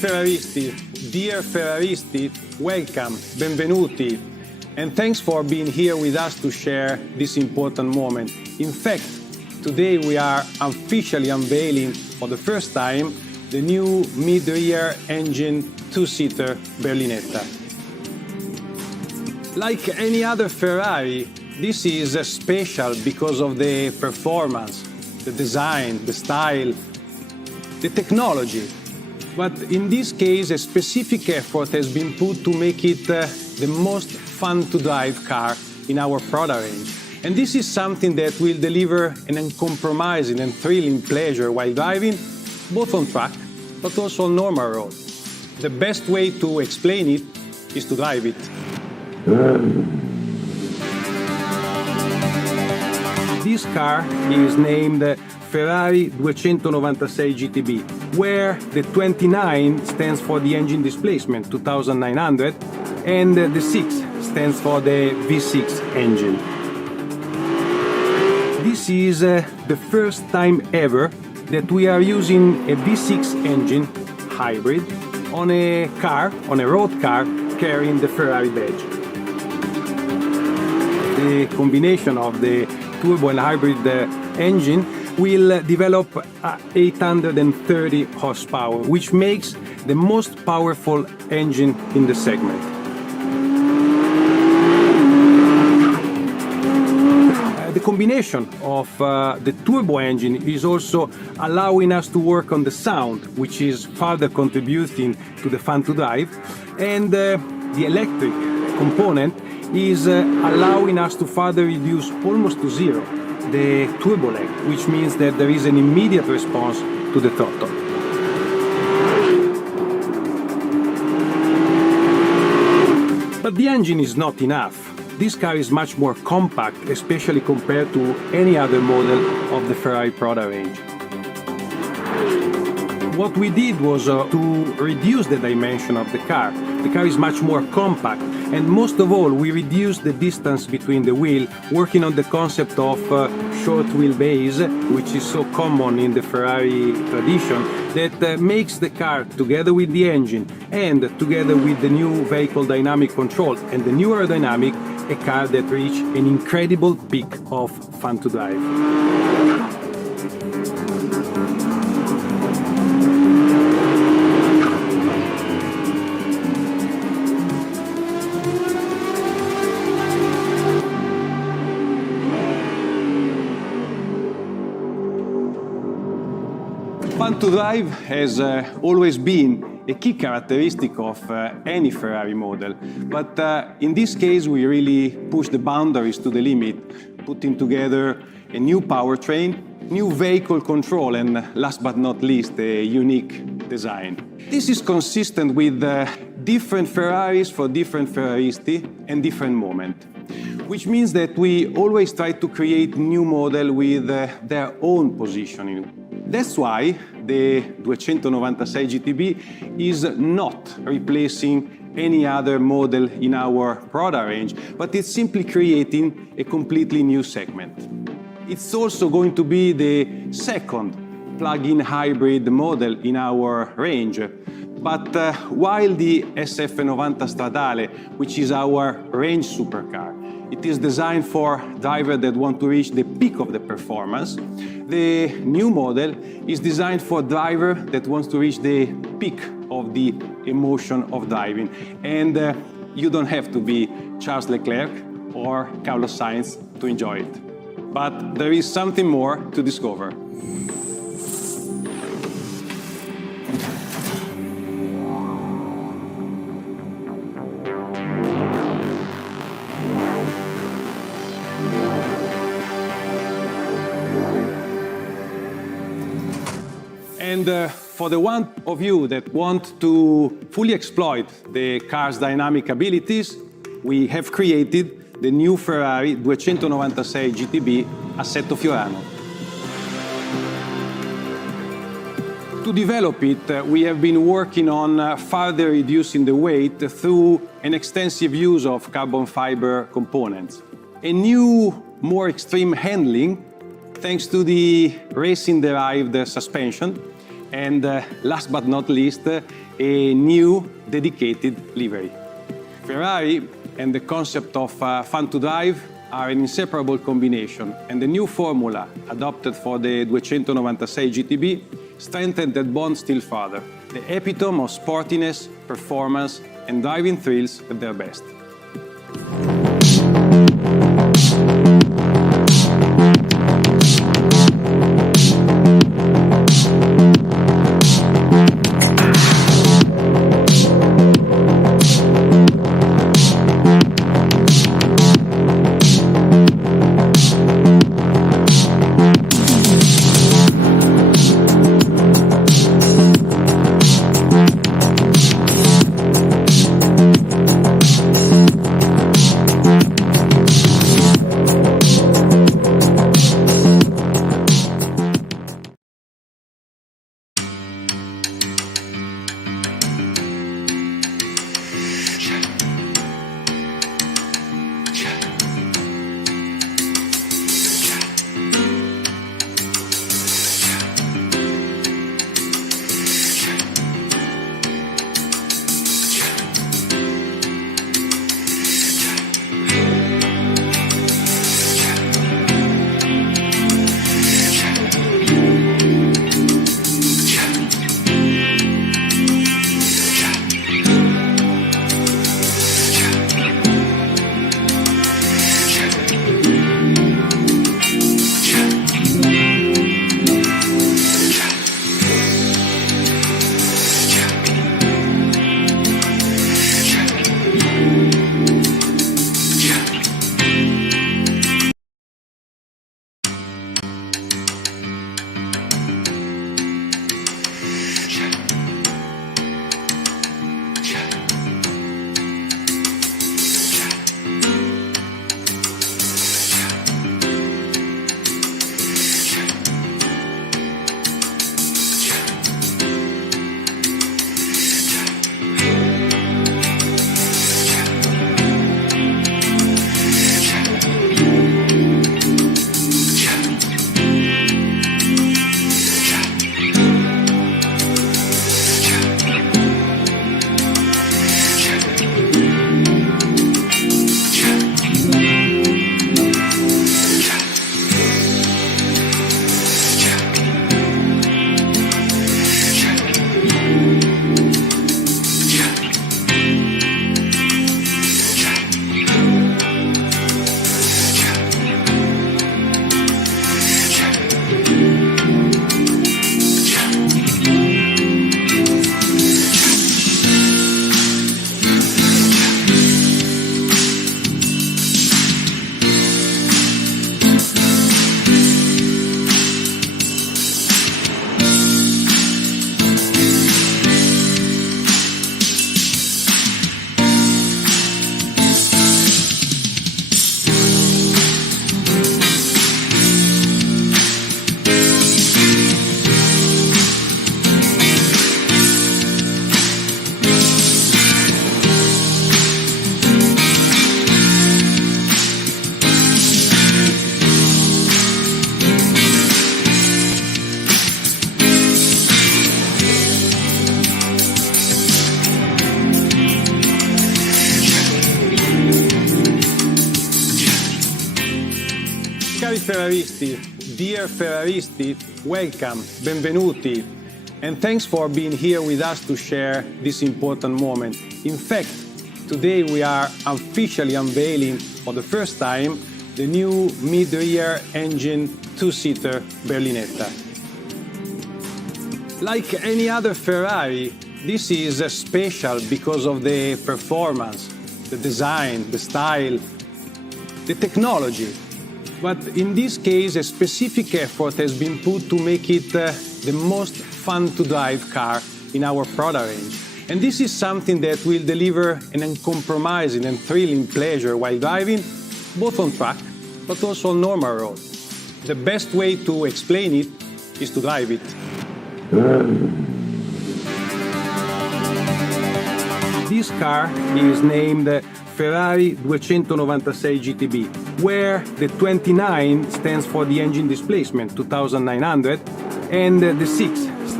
Ferraristi, dear Ferraristi, welcome, benvenuti, and thanks for being here with us to share this important moment. In fact, today we are officially unveiling for the first time the new mid-rear engine two-seater Berlinetta. Like any other Ferrari, this is special because of the performance, the design, the style, the technology. But in this case, a specific effort has been put to make it the most fun to drive car in our product range. And this is something that will deliver an uncompromising and thrilling pleasure while driving, both on track, but also on normal road. The best way to explain it is to drive it. This car is named Ferrari 296 GTB, where the 29 stands for the engine displacement, 2,900, and the 6 stands for the V6 engine. This is the first time ever that we are using a V6 engine hybrid on a car, on a road car, carrying the Ferrari badge. The combination of the turbo and hybrid engine will develop 830 horsepower, which makes the most powerful engine in the segment. The combination of the turbo engine is also allowing us to work on the sound, which is further contributing to the fun to drive, and the electric component is allowing us to further reduce almost to zero the turbo lag, which means that there is an immediate response to the throttle. But the engine is not enough. This car is much more compact, especially compared to any other model of the Ferrari product range. What we did was to reduce the dimension of the car. The car is much more compact, and most of all, we reduced the distance between the wheel, working on the concept of short wheelbase, which is so common in the Ferrari tradition, that makes the car, together with the engine and together with the new vehicle dynamic control and the new aerodynamic, a car that reaches an incredible peak of fun to drive. Fun to drive has always been a key characteristic of any Ferrari model, but in this case we really push the boundaries to the limit, putting together a new powertrain, new vehicle control, and last but not least, a unique design. This is consistent with different Ferraris for different Ferraristi and different moment, which means that we always try to create new model with their own positioning. That's why the 296 GTB is not replacing any other model in our product range, but it's simply creating a completely new segment. It's also going to be the second plug-in hybrid model in our range. But while the SF90 Stradale, which is our range supercar, it is designed for drivers that want to reach the peak of the performance, the new model is designed for drivers that wants to reach the peak of the emotion of driving. And you don't have to be Charles Leclerc or Carlos Sainz to enjoy it. But there is something more to discover. And for the one of you that want to fully exploit the car's dynamic abilities, we have created the new Ferrari 296 GTB Assetto Fiorano. To develop it, we have been working on further reducing the weight through an extensive use of carbon fiber components. A new, more extreme handling, thanks to the racing-derived suspension, And last but not least, a new dedicated livery. Ferrari and the concept of fun to drive are an inseparable combination, and the new formula adopted for the 296 GTB strengthened that bond still further. The epitome of sportiness, performance, and driving thrills at their best. Cari Ferraristi, dear Ferraristi, welcome, benvenuti, and thanks for being here with us to share this important moment. In fact, today we are officially unveiling for the first time the new mid-rear engine two-seater Berlinetta. Like any other Ferrari, this is special because of the performance, the design, the style, the technology. But in this case, a specific effort has been put to make it the most fun-to-drive car in our product range. And this is something that will deliver an uncompromising and thrilling pleasure while driving, both on track, but also on normal road. The best way to explain it is to drive it. This car is named Ferrari 296 GTB, where the 29 stands for the engine displacement, 2,900, and the 6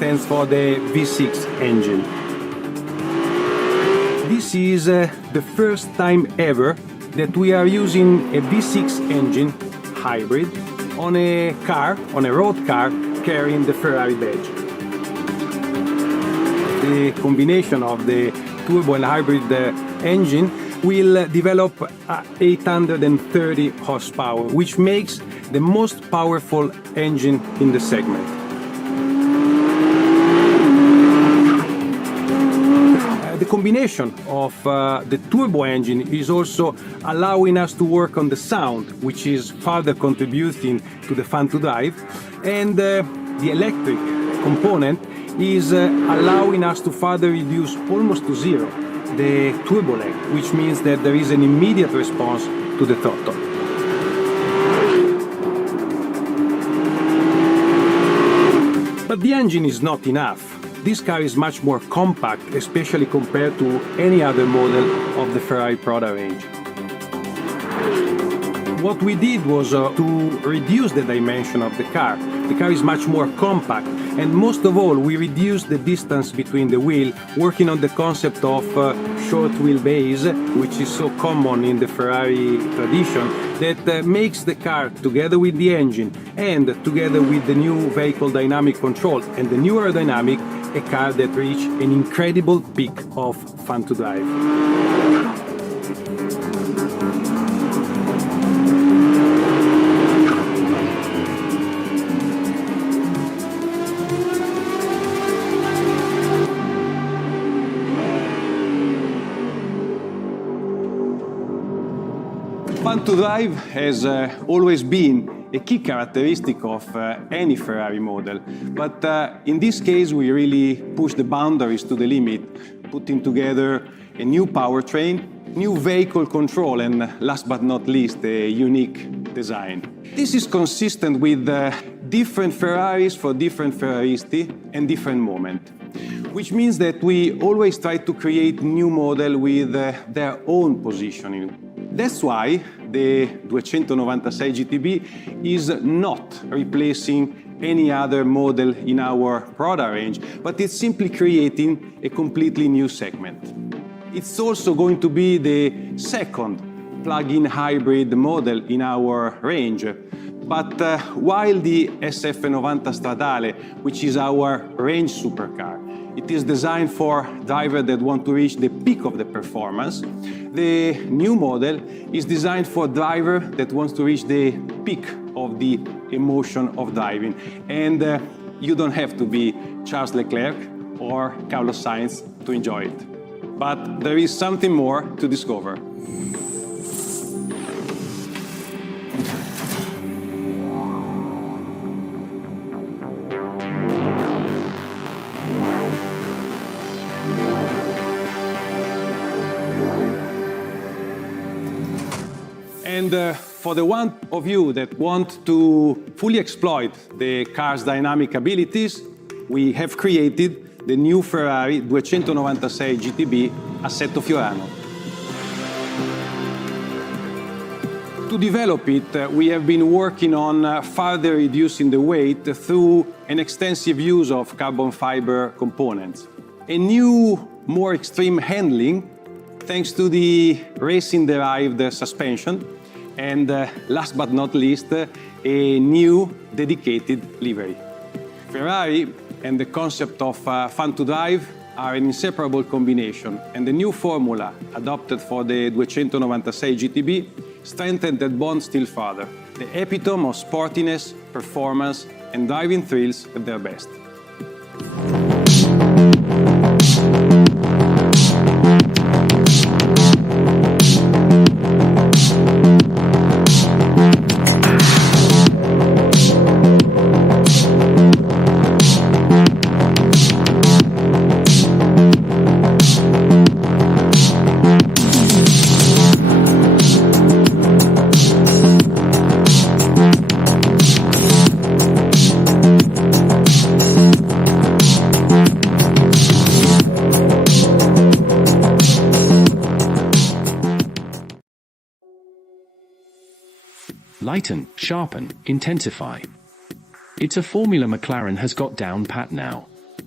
stands for the V6 engine. This is the first time ever that we are using a V6 engine hybrid on a car, on a road car, carrying the Ferrari badge. The combination of the turbo and hybrid engine will develop 830 horsepower, which makes the most powerful engine in the segment. The combination of the turbo engine is also allowing us to work on the sound, which is further contributing to the fun to drive, and the electric component is allowing us to further reduce almost to zero the turbo lag, which means that there is an immediate response to the throttle. But the engine is not enough. This car is much more compact, especially compared to any other model of the Ferrari product range. What we did was to reduce the dimension of the car. The car is much more compact, and most of all, we reduced the distance between the wheel, working on the concept of short wheelbase, which is so common in the Ferrari tradition, that makes the car, together with the engine and together with the new vehicle dynamic control and the new aerodynamic, a car that reached an incredible peak of fun to drive. Fun to drive has always been a key characteristic of any Ferrari model, but in this case we really push the boundaries to the limit, putting together a new powertrain, new vehicle control, and last but not least, a unique design. This is consistent with different Ferraris for different Ferraristi and different moment, which means that we always try to create new model with their own positioning. That's why the 296 GTB is not replacing any other model in our product range, but it's simply creating a completely new segment. It's also going to be the second plug-in hybrid model in our range. But while the SF90 Stradale, which is our range supercar, it is designed for drivers that want to reach the peak of the performance, the new model is designed for drivers that want to reach the peak of the emotion of driving. And you don't have to be Charles Leclerc or Carlos Sainz to enjoy it. But there is something more to discover. And for the one of you that want to fully exploit the car's dynamic abilities, we have created the new Ferrari 296 GTB Assetto Fiorano. To develop it, we have been working on further reducing the weight through an extensive use of carbon fiber components. A new, more extreme handling thanks to the racing-derived suspension, and last but not least, a new dedicated livery. Ferrari and the concept of fun to drive are an inseparable combination, and the new formula adopted for the 296 GTB strengthened that bond still further, the epitome of sportiness, performance, and driving thrills at their best. Lighten, sharpen, intensify. It's a formula McLaren has got down pat now.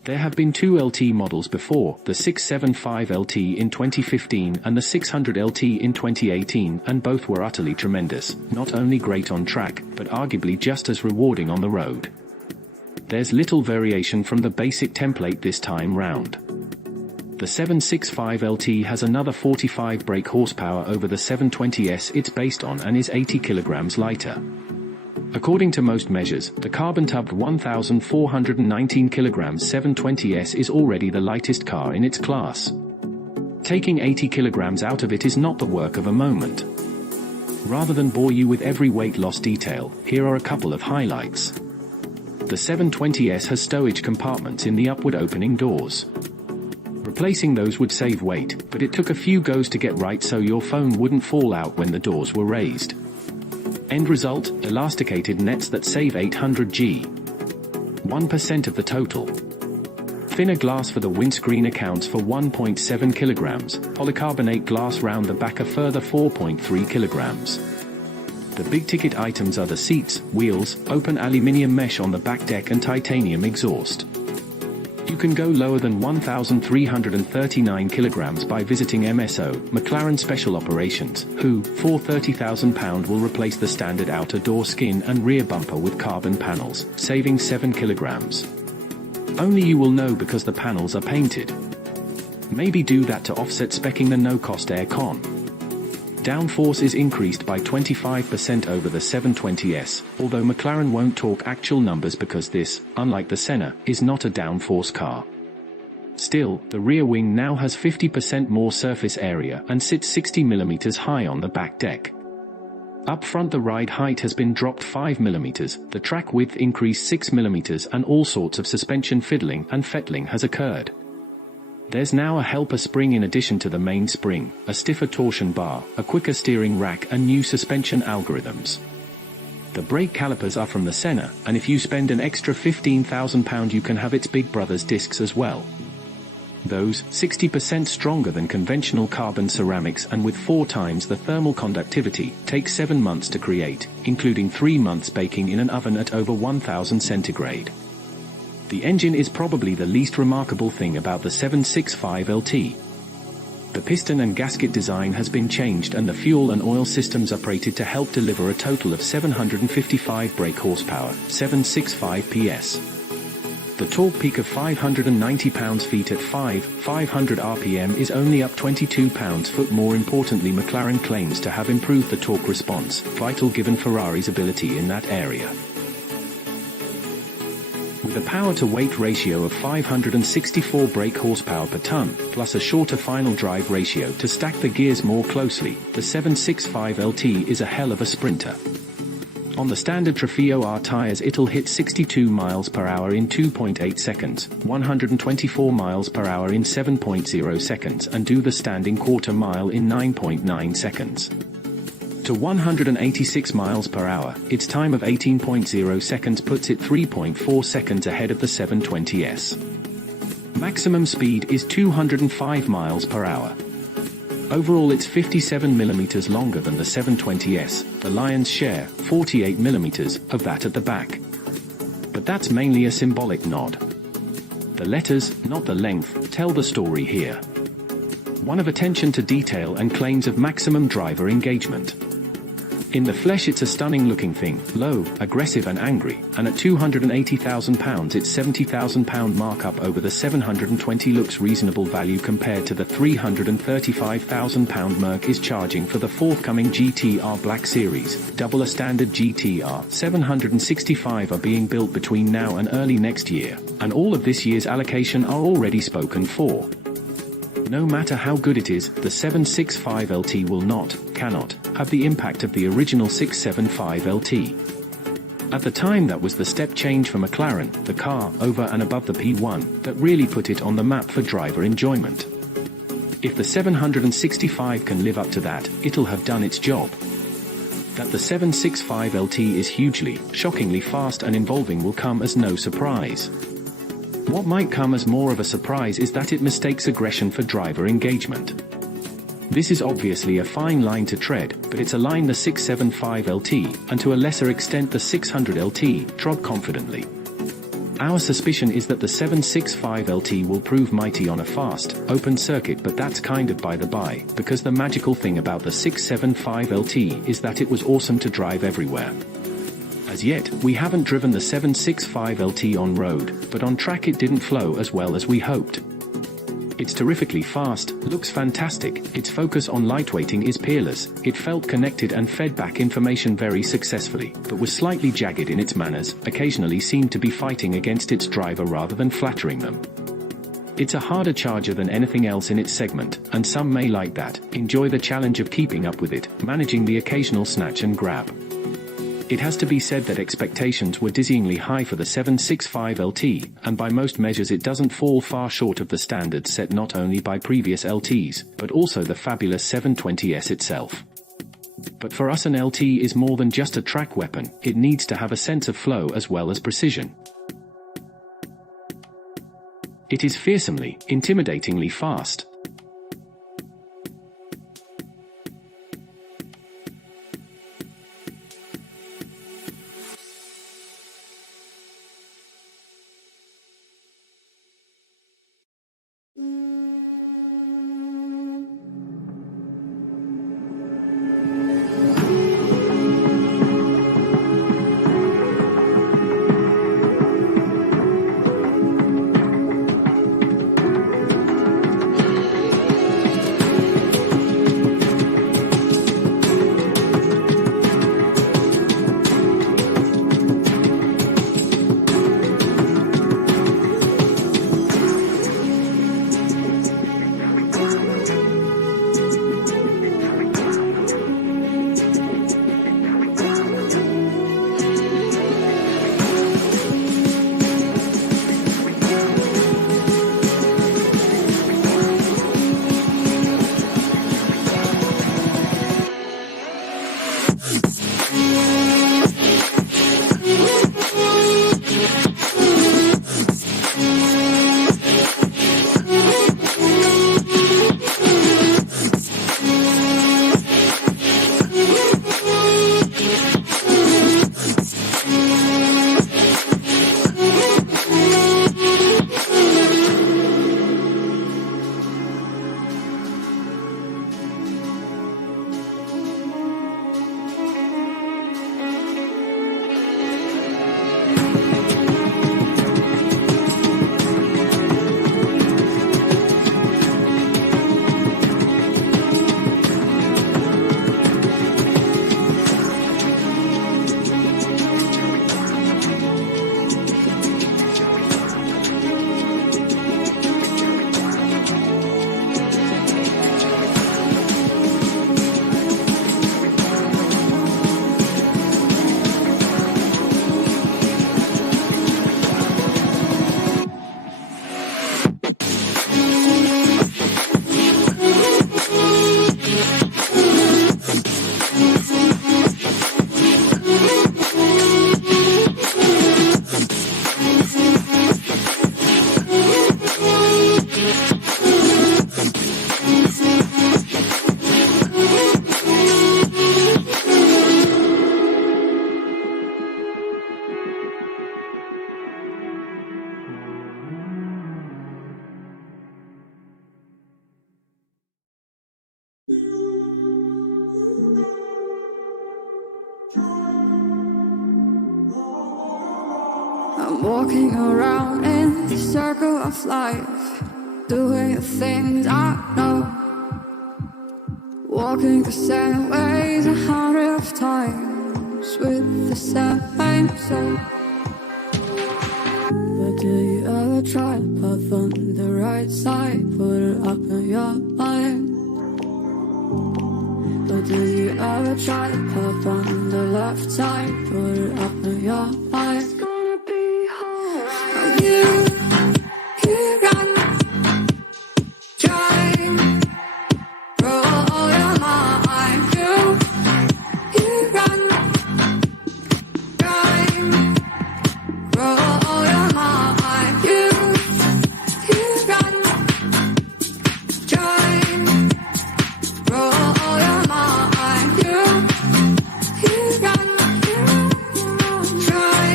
There have been two LT models before, the 675 LT in 2015 and the 600 LT in 2018, and both were utterly tremendous, not only great on track, but arguably just as rewarding on the road. There's little variation from the basic template this time round. The 765 LT has another 45 brake horsepower over the 720S it's based on and is 80 kilograms lighter. According to most measures, the carbon-tubbed 1,419 kilograms 720S is already the lightest car in its class. Taking 80 kilograms out of it is not the work of a moment. Rather than bore you with every weight loss detail, here are a couple of highlights. The 720S has stowage compartments in the upward opening doors. Replacing those would save weight, but it took a few goes to get right so your phone wouldn't fall out when the doors were raised. End result, elasticated nets that save 800 G. 1% of the total. Thinner glass for the windscreen accounts for 1.7 kilograms, polycarbonate glass round the back a further 4.3 kilograms. The big ticket items are the seats, wheels, open aluminium mesh on the back deck and titanium exhaust. You can go lower than 1,339 kilograms by visiting MSO, McLaren Special Operations, who, for £30,000 will replace the standard outer door skin and rear bumper with carbon panels, saving 7 kilograms. Only you will know because the panels are painted. Maybe do that to offset speccing the no-cost aircon. Downforce is increased by 25% over the 720S, although McLaren won't talk actual numbers because this, unlike the Senna, is not a downforce car. Still, the rear wing now has 50% more surface area and sits 60 mm high on the back deck. Up front the ride height has been dropped 5 mm, the track width increased 6 mm and all sorts of suspension fiddling and fettling has occurred. There's now a helper spring in addition to the main spring, a stiffer torsion bar, a quicker steering rack and new suspension algorithms. The brake calipers are from the Senna, and if you spend an extra £15,000 you can have its big brother's discs as well. Those, 60% stronger than conventional carbon ceramics and with 4 times the thermal conductivity, take 7 months to create, including 3 months baking in an oven at over 1000 centigrade. The engine is probably the least remarkable thing about the 765 LT. The piston and gasket design has been changed and the fuel and oil systems upgraded to help deliver a total of 755 brake horsepower, 765 PS. The torque peak of 590 pounds-feet at 500 RPM is only up 22 pounds-foot. More importantly, McLaren claims to have improved the torque response, vital given Ferrari's ability in that area. With a power-to-weight ratio of 564 brake horsepower per ton, plus a shorter final drive ratio to stack the gears more closely, the 765 LT is a hell of a sprinter. On the standard Trofeo R tires it'll hit 62 miles per hour in 2.8 seconds, 124 miles per hour in 7.0 seconds and do the standing quarter mile in 9.9 seconds. To 186 miles per hour, its time of 18.0 seconds puts it 3.4 seconds ahead of the 720S. Maximum speed is 205 miles per hour. Overall it's 57 mm longer than the 720S, the lion's share, 48 mm, of that at the back. But that's mainly a symbolic nod. The letters, not the length, tell the story here. One of attention to detail and claims of maximum driver engagement. In the flesh it's a stunning looking thing, low, aggressive and angry, and at £280,000 its £70,000 markup over the 720 looks reasonable value compared to the £335,000 Merc is charging for the forthcoming GTR Black Series. Double a standard GTR 765 are being built between now and early next year, and all of this year's allocation are already spoken for. No matter how good it is, the 765 LT will cannot, have the impact of the original 675 LT. At the time that was the step change for McLaren, the car, over and above the P1, that really put it on the map for driver enjoyment. If the 765 can live up to that, it'll have done its job. That the 765 LT is hugely, shockingly fast and involving will come as no surprise. What might come as more of a surprise is that it mistakes aggression for driver engagement. This is obviously a fine line to tread, but it's a line the 675 LT, and to a lesser extent the 600 LT, trod confidently. Our suspicion is that the 765LT will prove mighty on a fast, open circuit, but that's kind of by the by, because the magical thing about the 675LT is that it was awesome to drive everywhere. As yet, we haven't driven the 765LT on road, but on track it didn't flow as well as we hoped. It's terrifically fast, looks fantastic, its focus on lightweighting is peerless, it felt connected and fed back information very successfully, but was slightly jagged in its manners, occasionally seemed to be fighting against its driver rather than flattering them. It's a harder charger than anything else in its segment, and some may like that, enjoy the challenge of keeping up with it, managing the occasional snatch and grab. It has to be said that expectations were dizzyingly high for the 765LT, and by most measures it doesn't fall far short of the standards set not only by previous LTs, but also the fabulous 720S itself. But for us, an LT is more than just a track weapon, it needs to have a sense of flow as well as precision. It is fearsomely, intimidatingly fast. I'm walking around in the circle of life, doing the things I know, walking the same ways 100 of times with the same soul. But do you ever try to path on the right side, put it up in your mind? But do you ever try to path on the left side, put it up in your mind? Try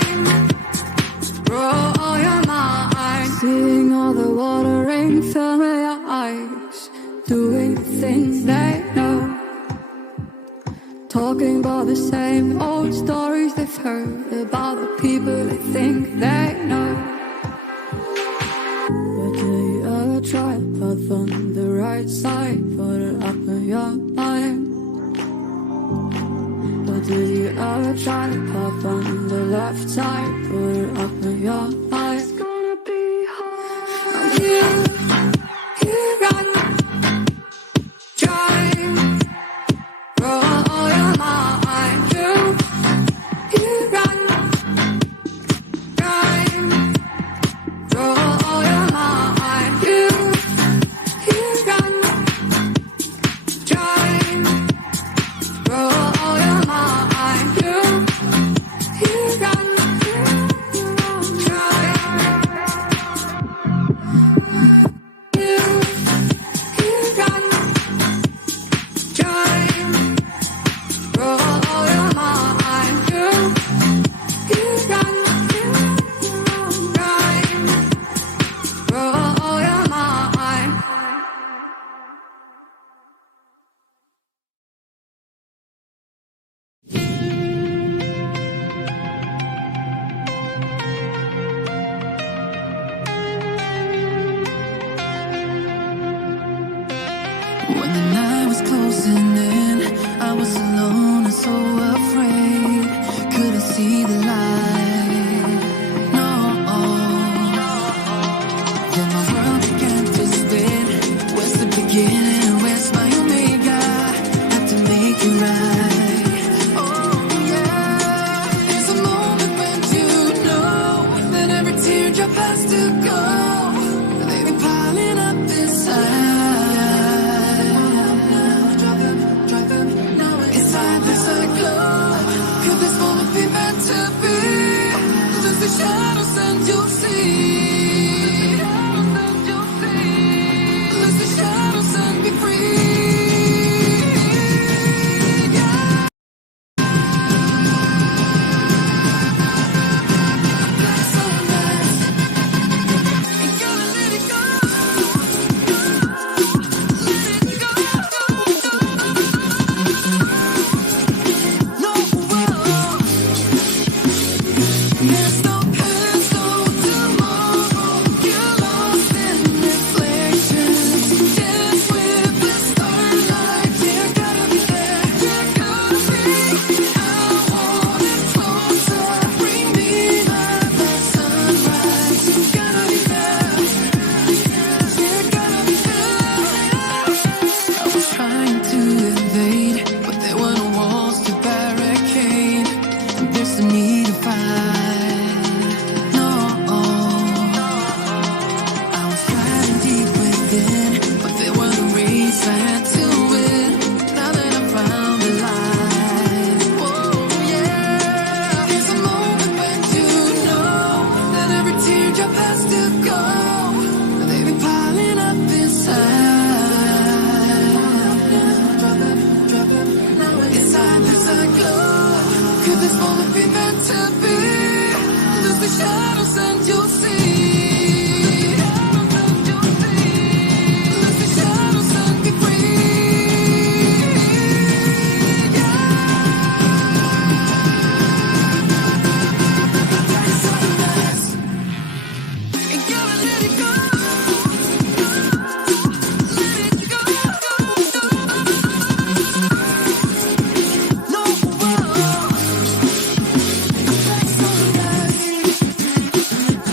the same old stories they've heard about the people they think they know. But do you ever try path on the right side? Put it up in your mind. But do you ever try to path on the left side? Put it up in your mind. It's gonna be hard. You run, drive, roll all your mind. You run, drive, roll all your mind. You run, drive, roll all your mind. You run, When the night was closing in, I was alone and so afraid. Couldn't see the light. No. Then my world began to spin. Where's the beginning and where's my omega? Had to make it right. Oh yeah. There's a moment when you know that every teardrop has to go. They be piling up inside. Shadows and you'll see. Lose the shadows and be free. Yeah. That's so nice. Ain't gonna let it go. Let it go. No, there's no shadows and you'll see. Lose the shadows and be free. Yeah. That's so nice. Ain't gonna let it go. Let it go. No. That's so nice.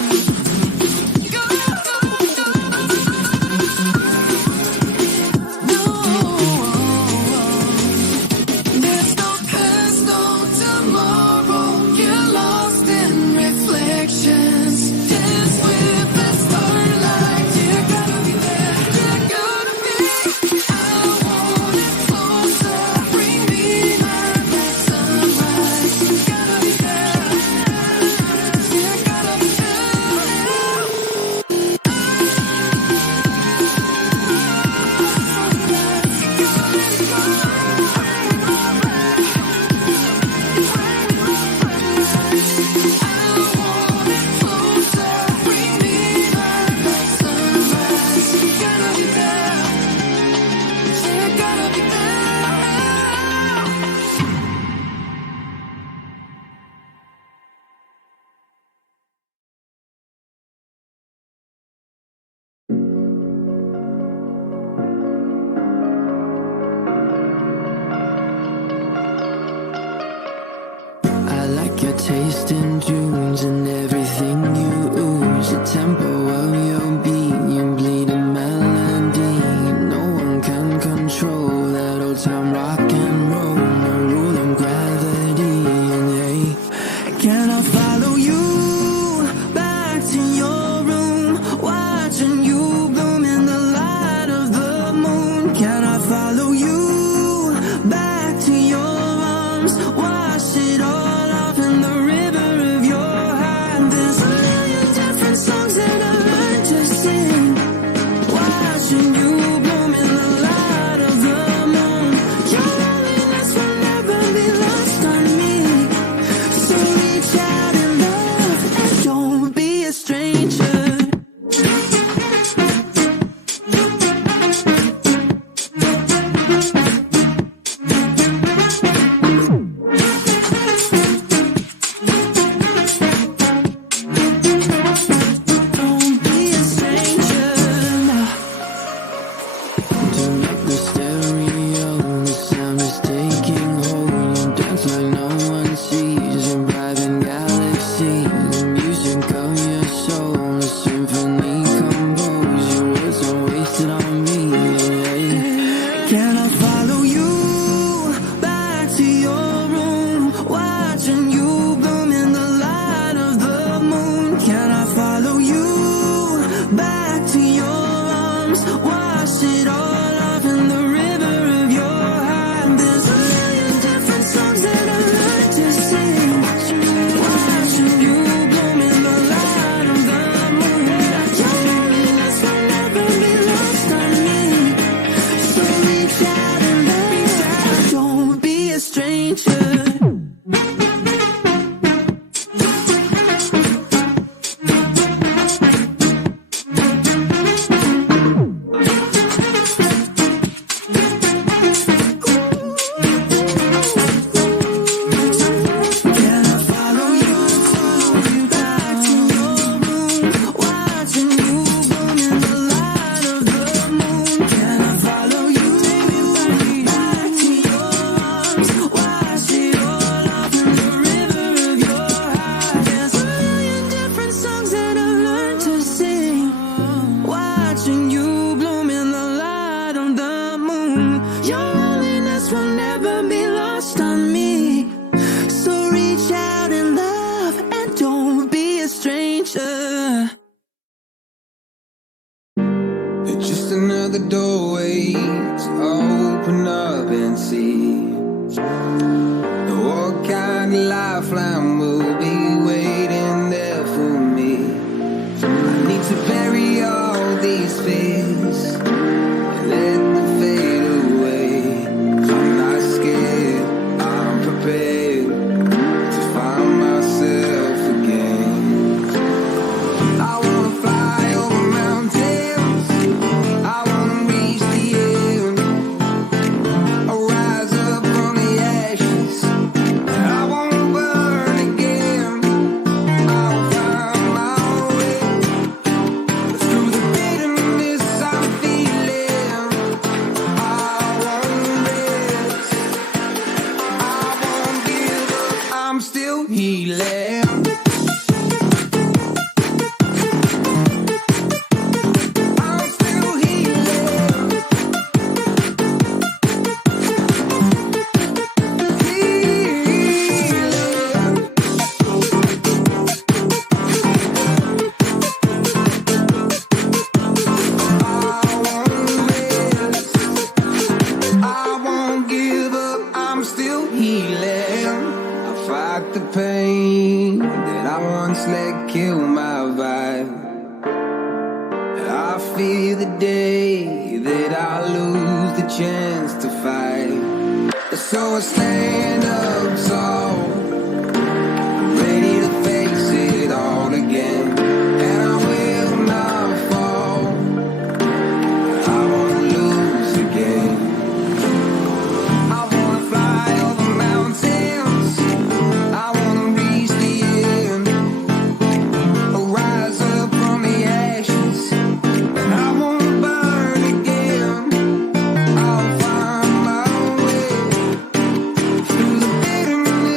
like your taste in dunes and everything you ooze. The tempo of your beat, you bleed a melody. No one can control that old time rock and roll. No rule of gravity. And hey, can I follow you back to your room, watching you bloom in the light of the moon? Can I follow you back to your arms, wash it all off in the river of your heart? There's a million different songs that I learned to sing, watching you bloom in the light of the moon. Your loneliness will never be lost on me, so reach out and love and don't be a stranger. Don't be a stranger. Turn up the stereo, the sound is taking hold. You dance like no one sees, a driving galaxy. The music of your soul, a symphony composed. Your words are wasted on me. Can I follow you back to your room, watching you bloom in the light of the moon? Can I follow you back to your arms, wash it all off in the river of your heart? There's a million different songs that I learned to sing, watching you bloom in the light of the moon. Your loneliness will never be lost on me, so reach out and love, don't be a stranger. Can I follow you back to your room, watching you bloom in the light of the moon? Can I follow you back to your arms, wash it all off in the river of your heart? There's a million different songs that I've learned to sing, watching you bloom in the light of the moon. Your loneliness will never be lost on me, so reach out and love and don't be a stranger. It's just another doorway to open up and see what kind of lifeline will be waiting there for me. I need to bury all these fears and let them fade away. I'm not scared, I'm prepared to find myself again. I wanna fly over mountains, I wanna reach the end. I'll rise up from the ashes, I wanna burn again. I'll find my way through the bitterness I'm feeling. I won't rest, I won't give up, I'm still healing. I'm still healing. I won't give up, I'm still healing. I fight the pain that I once let kill my vibe. I fear the day that I lose the chance to fight. So I stand up tall, ready to face it all again. And I will not fall, I won't lose again. I wanna fly over mountains, I wanna reach the end. I'll rise up from the ashes, I wanna burn again. I'll find my way through the bitterness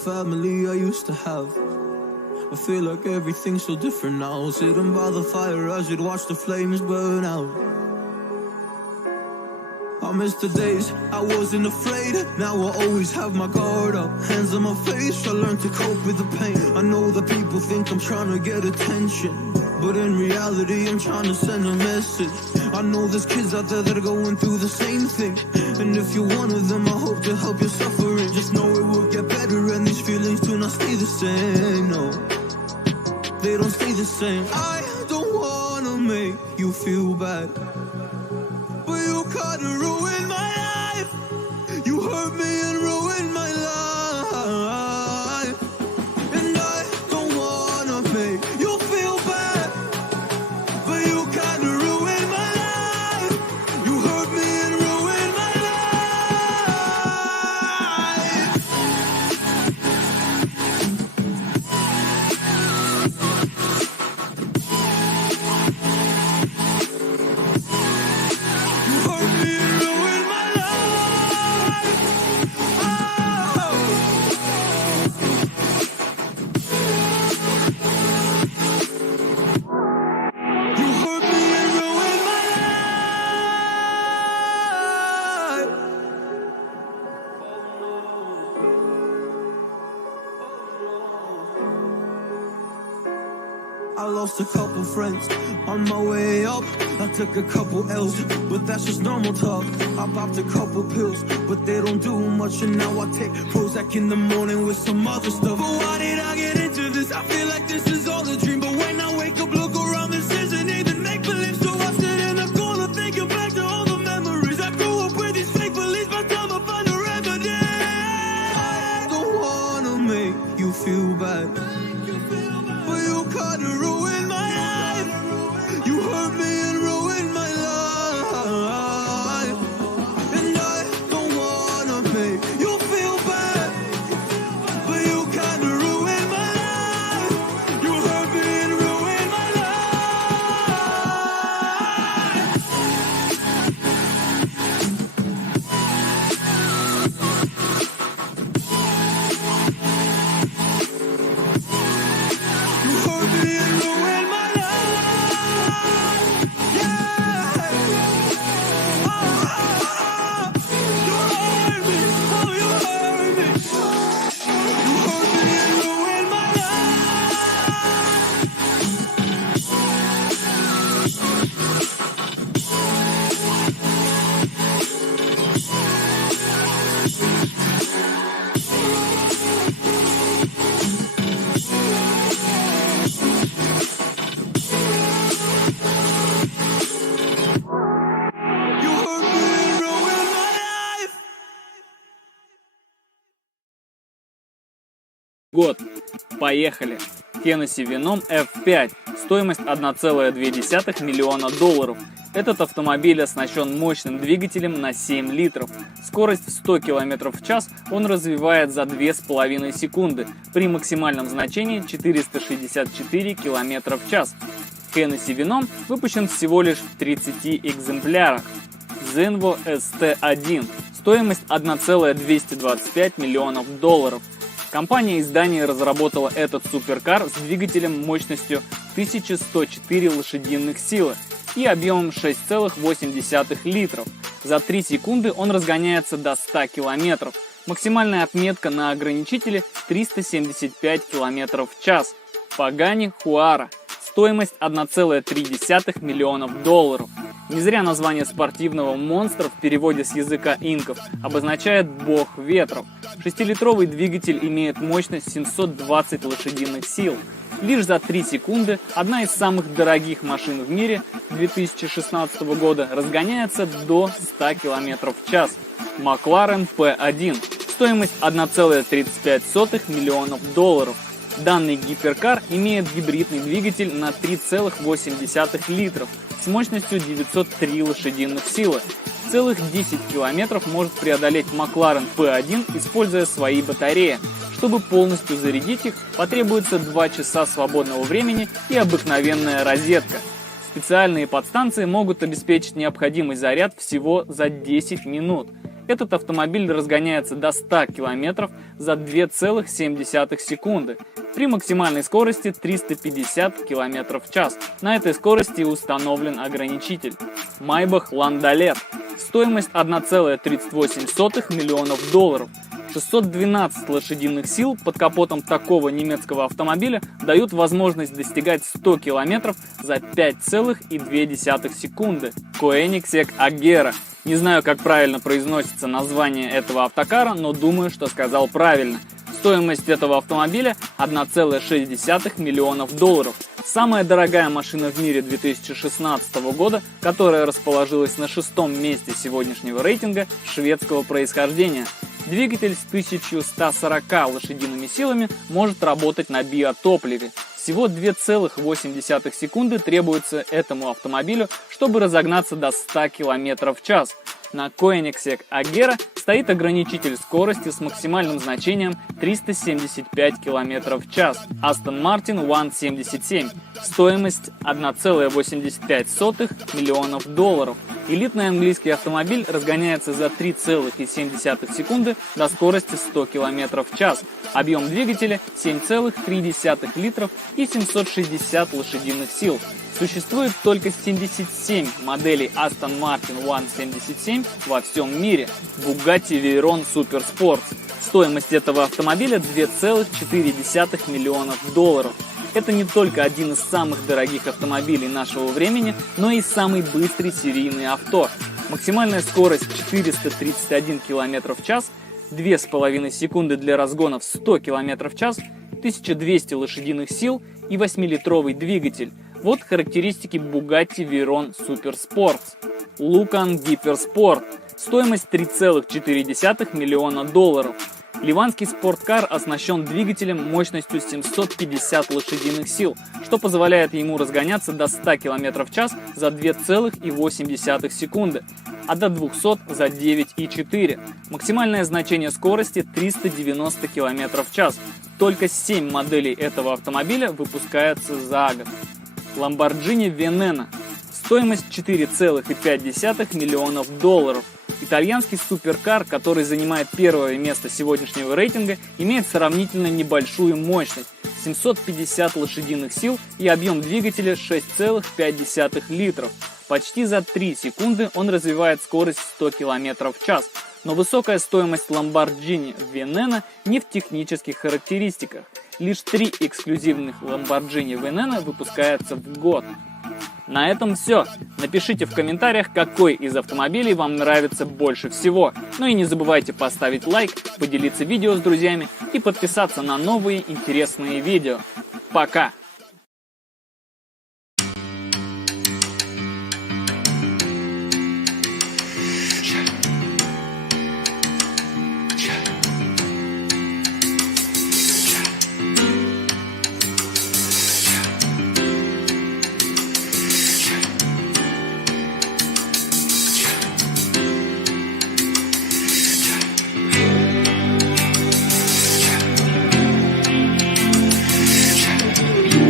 family I used to have. I feel like everything's so different now. Sitting by the fire as we'd watch the flames burn out. I miss the days I wasn't afraid. Now I always have my guard up, hands on my face. I learned to cope with the pain. I know that people think I'm trying to get attention, but in reality I'm trying to send a message. I know there's kids out there that are going through the same thing, and if you're one of them, I hope to help your suffering. Just know it will get better, and these feelings do not stay the same. No, they don't stay the same. I don't wanna make you feel bad, but you kinda ruined my life. You hurt me and ruined my life, and I don't wanna make you feel bad, but you kinda ruined my life. You hurt me and ruined my life. You hurt me and ruined my life. Oh. You hurt me and ruined my life. I lost a couple friends on my way up. I took a couple L's, but that's just normal talk. I popped a couple pills, but they don't do much. And now I take Prozac in the morning with some other stuff. But why did I get into this? I feel like this is all a dream. But when I wake up, look around, this isn't even make-believe. So I sit in a corner thinking back to all the memories. I grew up with these fake beliefs, by the time I find a remedy. I don't wanna make you feel bad, but you kinda ruined my life. You hurt me and ruined my life, and I don't wanna make you feel bad, but you kinda ruined my life. You hurt me and ruined my life. You hurt me and ruined my life. Yeah. Oh, you hurt me. Oh, you hurt me. You hurt me and ruined my You hurt me and ruined my life. Год. Поехали. Hennessy Venom F5. Стоимость 1,2 миллиона долларов. Этот автомобиль оснащен мощным двигателем на 7 литров. Скорость в 100 км в час он развивает за 2,5 секунды. При максимальном значении 464 км в час. Hennessy Venom выпущен всего лишь в 30 экземплярах. Zenvo ST1. Стоимость 1,225 миллионов долларов. Компания-издание разработала этот суперкар с двигателем мощностью 1104 лошадиных силы и объемом 6,8 литров. За 3 секунды он разгоняется до 100 километров. Максимальная отметка на ограничителе 375 км в час. Pagani Huayra. Стоимость 1,3 миллионов долларов. Не зря название спортивного монстра в переводе с языка инков обозначает «бог ветров». 6-литровый двигатель имеет мощность 720 лошадиных сил. Лишь за 3 секунды одна из самых дорогих машин в мире 2016 года разгоняется до 100 км в час. McLaren P1. Стоимость 1,35 миллионов долларов. Данный гиперкар имеет гибридный двигатель на 3,8 литров с мощностью 903 лошадиных силы. Целых 10 километров может преодолеть McLaren P1, используя свои батареи. Чтобы полностью зарядить их, потребуется 2 часа свободного времени и обыкновенная розетка. Специальные подстанции могут обеспечить необходимый заряд всего за 10 минут. Этот автомобиль разгоняется до 100 км за 2,7 секунды при максимальной скорости 350 км в час. На этой скорости установлен ограничитель. Майбах Ландолет. Стоимость 1,38 миллионов долларов. 612 лошадиных сил под капотом такого немецкого автомобиля дают возможность достигать 100 км за 5,2 секунды. Koenigsegg Agera. Не знаю, как правильно произносится название этого автокара, но думаю, что сказал правильно. Стоимость этого автомобиля 1,6 миллионов долларов. Самая дорогая машина в мире 2016 года, которая расположилась на 6-м месте сегодняшнего рейтинга, шведского происхождения. Двигатель с 1140 лошадиными силами может работать на биотопливе. Всего 2,8 секунды требуется этому автомобилю, чтобы разогнаться до 100 км в час. На Koenigsegg Agera стоит ограничитель скорости с максимальным значением 375 км в час. Aston Martin 177. Стоимость 1,85 миллионов долларов. Элитный английский автомобиль разгоняется за 3,7 секунды до скорости 100 км в час. Объем двигателя 7,3 литров и 760 лошадиных сил. Существует только 77 моделей Aston Martin 177 во всем мире. Bugatti Veyron Supersports. Стоимость этого автомобиля 2,4 миллионов долларов. Это не только один из самых дорогих автомобилей нашего времени, но и самый быстрый серийный авто. Максимальная скорость 431 км в час, 2,5 секунды для разгона в 100 км в час, 1200 лошадиных сил и 8-литровый двигатель. Вот характеристики Bugatti Veyron Supersports. Lucan Hypersport. Стоимость 3,4 миллиона долларов. Ливанский спорткар оснащен двигателем мощностью 750 лошадиных сил, что позволяет ему разгоняться до 100 км в час за 2,8 секунды, а до 200 за 9,4. Максимальное значение скорости 390 км в час. Только 7 моделей этого автомобиля выпускаются за год. Lamborghini Veneno. Стоимость 4,5 миллионов долларов. Итальянский суперкар, который занимает первое место сегодняшнего рейтинга, имеет сравнительно небольшую мощность – 750 лошадиных сил и объем двигателя 6,5 литров. Почти за 3 секунды он развивает скорость 100 км в час. Но высокая стоимость Lamborghini Veneno не в технических характеристиках. Лишь 3 эксклюзивных Lamborghini Veneno выпускаются в год. На этом все. Напишите в комментариях, какой из автомобилей вам нравится больше всего. Ну и не забывайте поставить лайк, поделиться видео с друзьями и подписаться на новые интересные видео. Пока!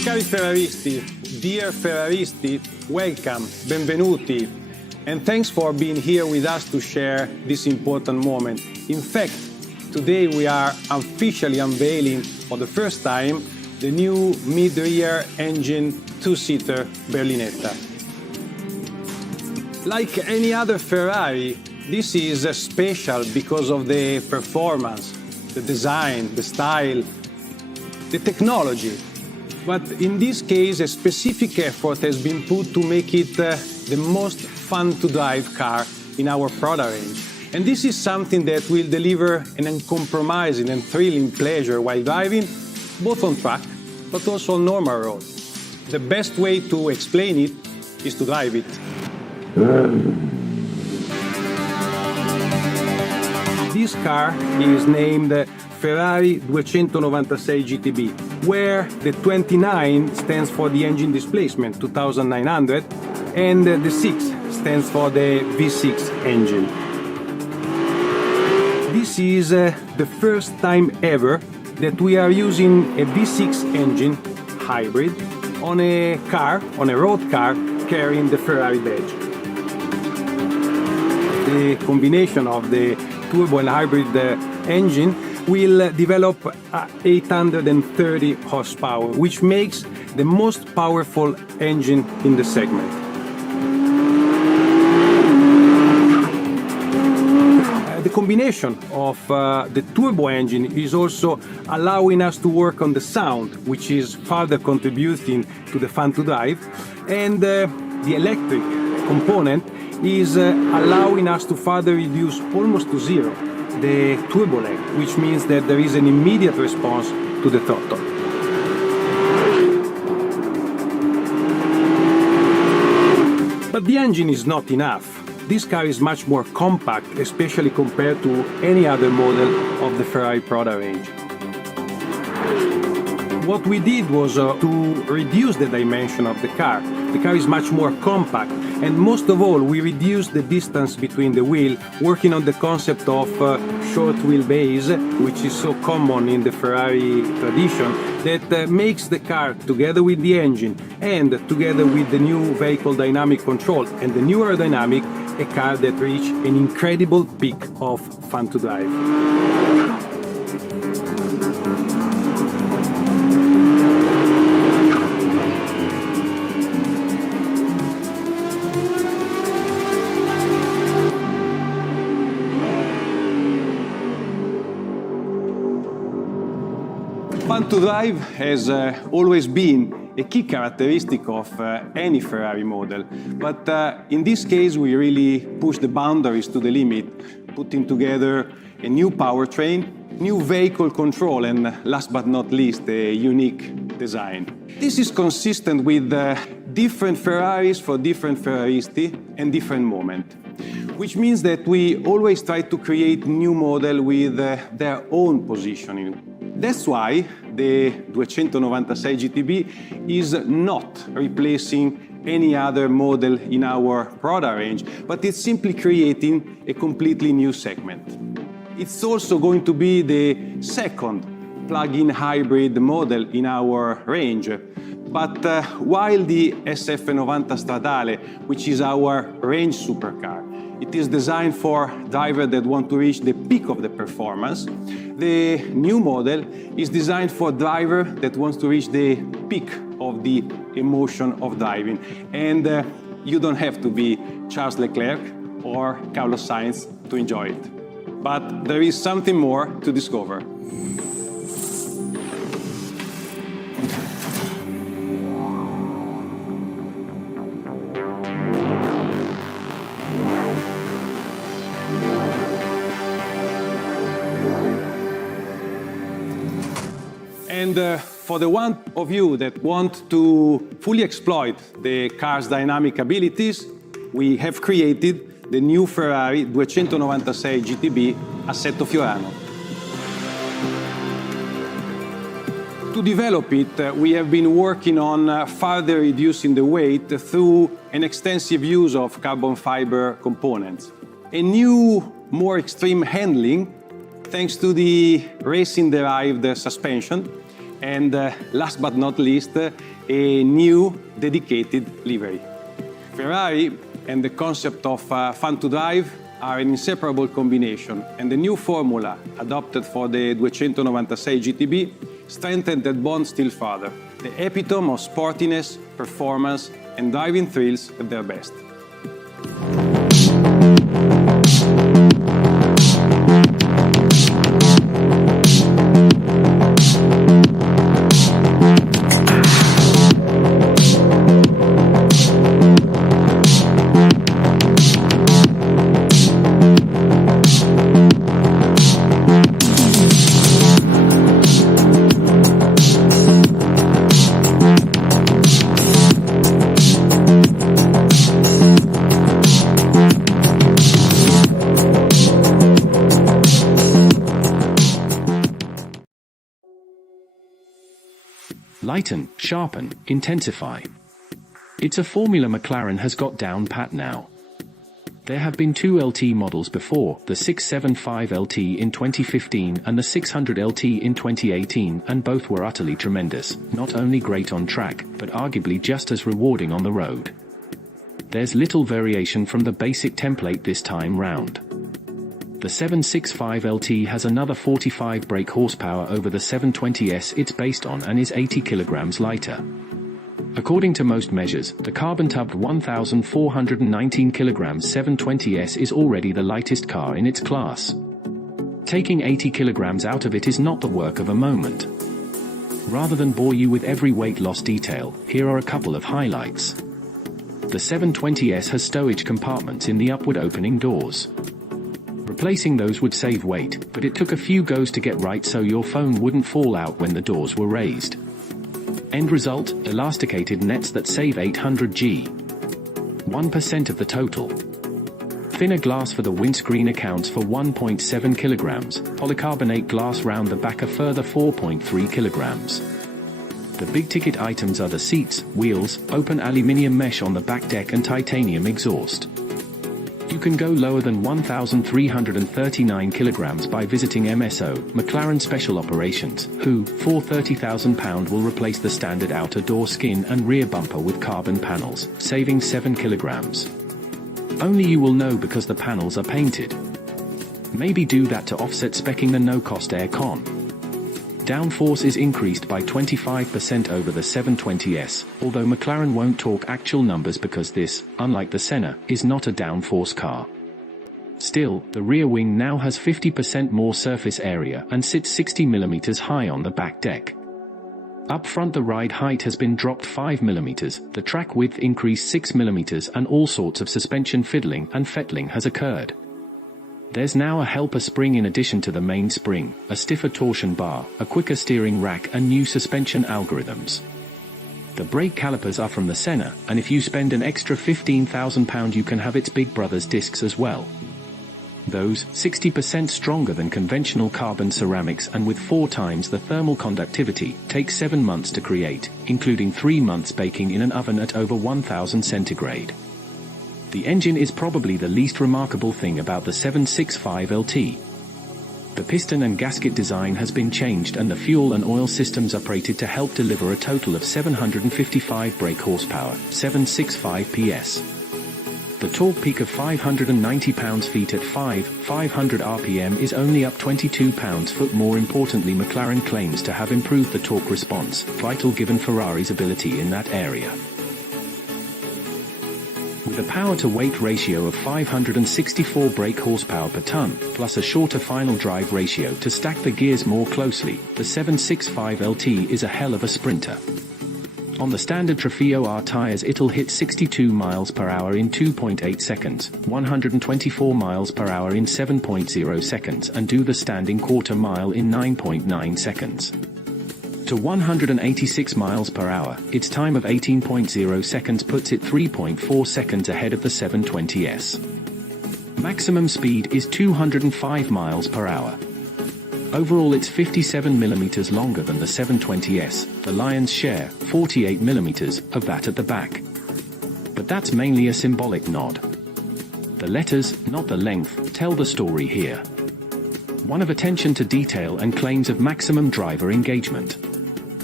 Cari Ferraristi, dear Ferraristi, welcome, benvenuti, and thanks for being here with us to share this important moment. In fact, today we are officially unveiling for the first time the new mid-rear engine two-seater Berlinetta. Like any other Ferrari, this is special because of the performance, the design, the style, the technology. But in this case, a specific effort has been put to make it the most fun-to-drive car in our product range. And this is something that will deliver an uncompromising and thrilling pleasure while driving, both on track, but also on normal road. The best way to explain it is to drive it. This car is named Ferrari 296 GTB, where the 29 stands for the engine displacement, 2,900, and the 6 stands for the V6 engine. This is the first time ever that we are using a V6 engine hybrid on a car, on a road car, carrying the Ferrari badge. The combination of the turbo and hybrid engine will develop 830 horsepower, which makes the most powerful engine in the segment. The combination of the turbo engine is also allowing us to work on the sound, which is further contributing to the fun to drive, and the electric component is allowing us to further reduce almost to zero the turbo lag, which means that there is an immediate response to the throttle. But the engine is not enough. This car is much more compact, especially compared to any other model of the Ferrari product range. What we did was to reduce the dimension of the car. The car is much more compact, and most of all, we reduced the distance between the wheel, working on the concept of short wheelbase, which is so common in the Ferrari tradition, that makes the car, together with the engine and together with the new vehicle dynamic control and the new aerodynamic, a car that reaches an incredible peak of fun to drive. Fun to drive has always been a key characteristic of any Ferrari model, but in this case we really push the boundaries to the limit, putting together a new powertrain, new vehicle control, and last but not least, a unique design. This is consistent with different Ferraris for different Ferraristi and different moment, which means that we always try to create new model with their own positioning. That's why the 296 GTB is not replacing any other model in our product range, but it's simply creating a completely new segment. It's also going to be the second plug-in hybrid model in our range. But while the SF90 Stradale, which is our range supercar, it is designed for drivers that want to reach the peak of the performance, the new model is designed for drivers that wants to reach the peak of the emotion of driving. And you don't have to be Charles Leclerc or Carlos Sainz to enjoy it. But there is something more to discover. And for the one of you that want to fully exploit the car's dynamic abilities, we have created the new Ferrari 296 GTB Assetto Fiorano. To develop it, we have been working on further reducing the weight through an extensive use of carbon fiber components. A new, more extreme handling, thanks to the racing-derived suspension, And last but not least, a new dedicated livery. Ferrari and the concept of fun to drive are an inseparable combination, and the new formula adopted for the 296 GTB strengthened that bond still further. The epitome of sportiness, performance, and driving thrills at their best. Lighten, sharpen, intensify. It's a formula McLaren has got down pat now. There have been two LT models before, the 675 LT in 2015 and the 600 LT in 2018, and both were utterly tremendous, not only great on track, but arguably just as rewarding on the road. There's little variation from the basic template this time round. The 765 LT has another 45 brake horsepower over the 720S it's based on and is 80 kilograms lighter. According to most measures, the carbon-tubbed 1,419 kilograms 720S is already the lightest car in its class. Taking 80 kilograms out of it is not the work of a moment. Rather than bore you with every weight loss detail, here are a couple of highlights. The 720S has stowage compartments in the upward opening doors. Replacing those would save weight, but it took a few goes to get right so your phone wouldn't fall out when the doors were raised. End result, elasticated nets that save 800 G. 1% of the total. Thinner glass for the windscreen accounts for 1.7 kilograms, polycarbonate glass round the back a further 4.3 kilograms. The big ticket items are the seats, wheels, open aluminium mesh on the back deck and titanium exhaust. You can go lower than 1,339 kilograms by visiting MSO, McLaren Special Operations, who, for £30,000 will replace the standard outer door skin and rear bumper with carbon panels, saving 7 kilograms. Only you will know because the panels are painted. Maybe do that to offset speccing the no-cost air-con. Downforce is increased by 25% over the 720S, although McLaren won't talk actual numbers because this, unlike the Senna, is not a downforce car. Still, the rear wing now has 50% more surface area and sits 60 mm high on the back deck. Up front the ride height has been dropped 5 mm, the track width increased 6 mm and all sorts of suspension fiddling and fettling has occurred. There's now a helper spring in addition to the main spring, a stiffer torsion bar, a quicker steering rack and new suspension algorithms. The brake calipers are from the Senna, and if you spend an extra £15,000 you can have its big brother's discs as well. Those, 60% stronger than conventional carbon ceramics and with 4 times the thermal conductivity, take 7 months to create, including 3 months baking in an oven at over 1000 centigrade. The engine is probably the least remarkable thing about the 765 LT. The piston and gasket design has been changed and the fuel and oil systems upgraded to help deliver a total of 755 brake horsepower, 765 PS. The torque peak of 590 pounds-feet at 500 RPM is only up 22 pounds-foot. More importantly, McLaren claims to have improved the torque response, vital given Ferrari's ability in that area. With a power-to-weight ratio of 564 brake horsepower per ton, plus a shorter final drive ratio to stack the gears more closely, the 765 LT is a hell of a sprinter. On the standard Trofeo R tyres it'll hit 62 miles per hour in 2.8 seconds, 124 miles per hour in 7.0 seconds and do the standing quarter mile in 9.9 seconds. To 186 miles per hour, its time of 18.0 seconds puts it 3.4 seconds ahead of the 720S. Maximum speed is 205 miles per hour. Overall it's 57 mm longer than the 720S, the lion's share, 48 mm, of that at the back. But that's mainly a symbolic nod. The letters, not the length, tell the story here. One of attention to detail and claims of maximum driver engagement.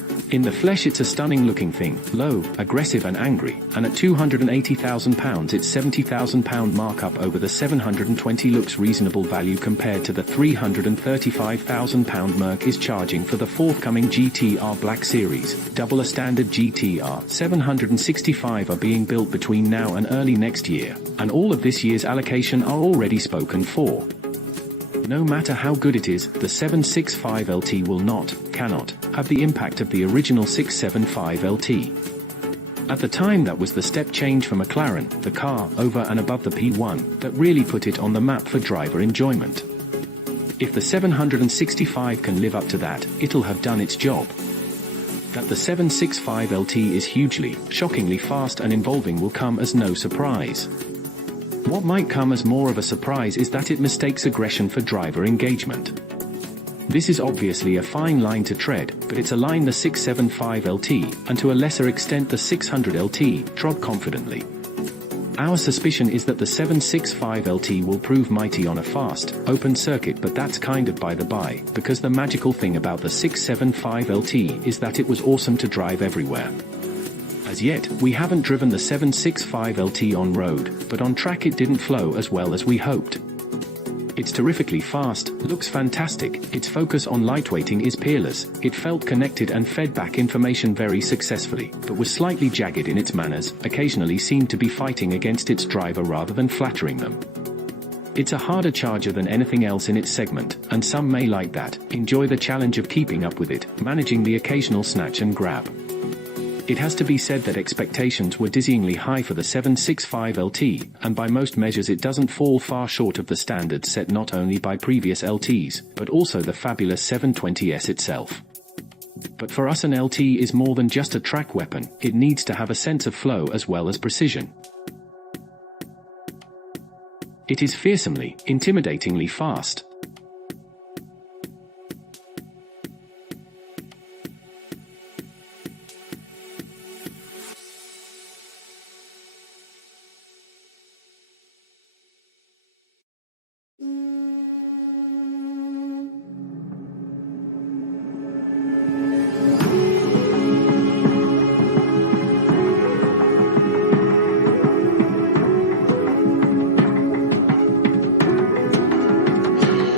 In the flesh it's a stunning looking thing, low, aggressive and angry, and at £280,000 its £70,000 markup over the 720 looks reasonable value compared to the £335,000 Merc is charging for the forthcoming GTR Black Series. Double a standard GTR 765 are being built between now and early next year, and all of this year's allocation are already spoken for. No matter how good it is, the 765 LT will cannot, have the impact of the original 675 LT. At the time that was the step change for McLaren, the car, over and above the P1, that really put it on the map for driver enjoyment. If the 765 can live up to that, it'll have done its job. That the 765 LT is hugely, shockingly fast and involving will come as no surprise. What might come as more of a surprise is that it mistakes aggression for driver engagement. This is obviously a fine line to tread, but it's a line the 675 LT, and to a lesser extent the 600 LT, trod confidently. Our suspicion is that the 765 LT will prove mighty on a fast, open circuit, but that's kind of by the by, because the magical thing about the 675 LT is that it was awesome to drive everywhere. As yet, we haven't driven the 765 LT on road, but on track it didn't flow as well as we hoped. It's terrifically fast, looks fantastic, its focus on lightweighting is peerless, it felt connected and fed back information very successfully, but was slightly jagged in its manners, occasionally seemed to be fighting against its driver rather than flattering them. It's a harder charger than anything else in its segment, and some may like that, enjoy the challenge of keeping up with it, managing the occasional snatch and grab. It has to be said that expectations were dizzyingly high for the 765 LT, and by most measures it doesn't fall far short of the standards set not only by previous LTs, but also the fabulous 720S itself. But for us an LT is more than just a track weapon, it needs to have a sense of flow as well as precision. It is fearsomely, intimidatingly fast.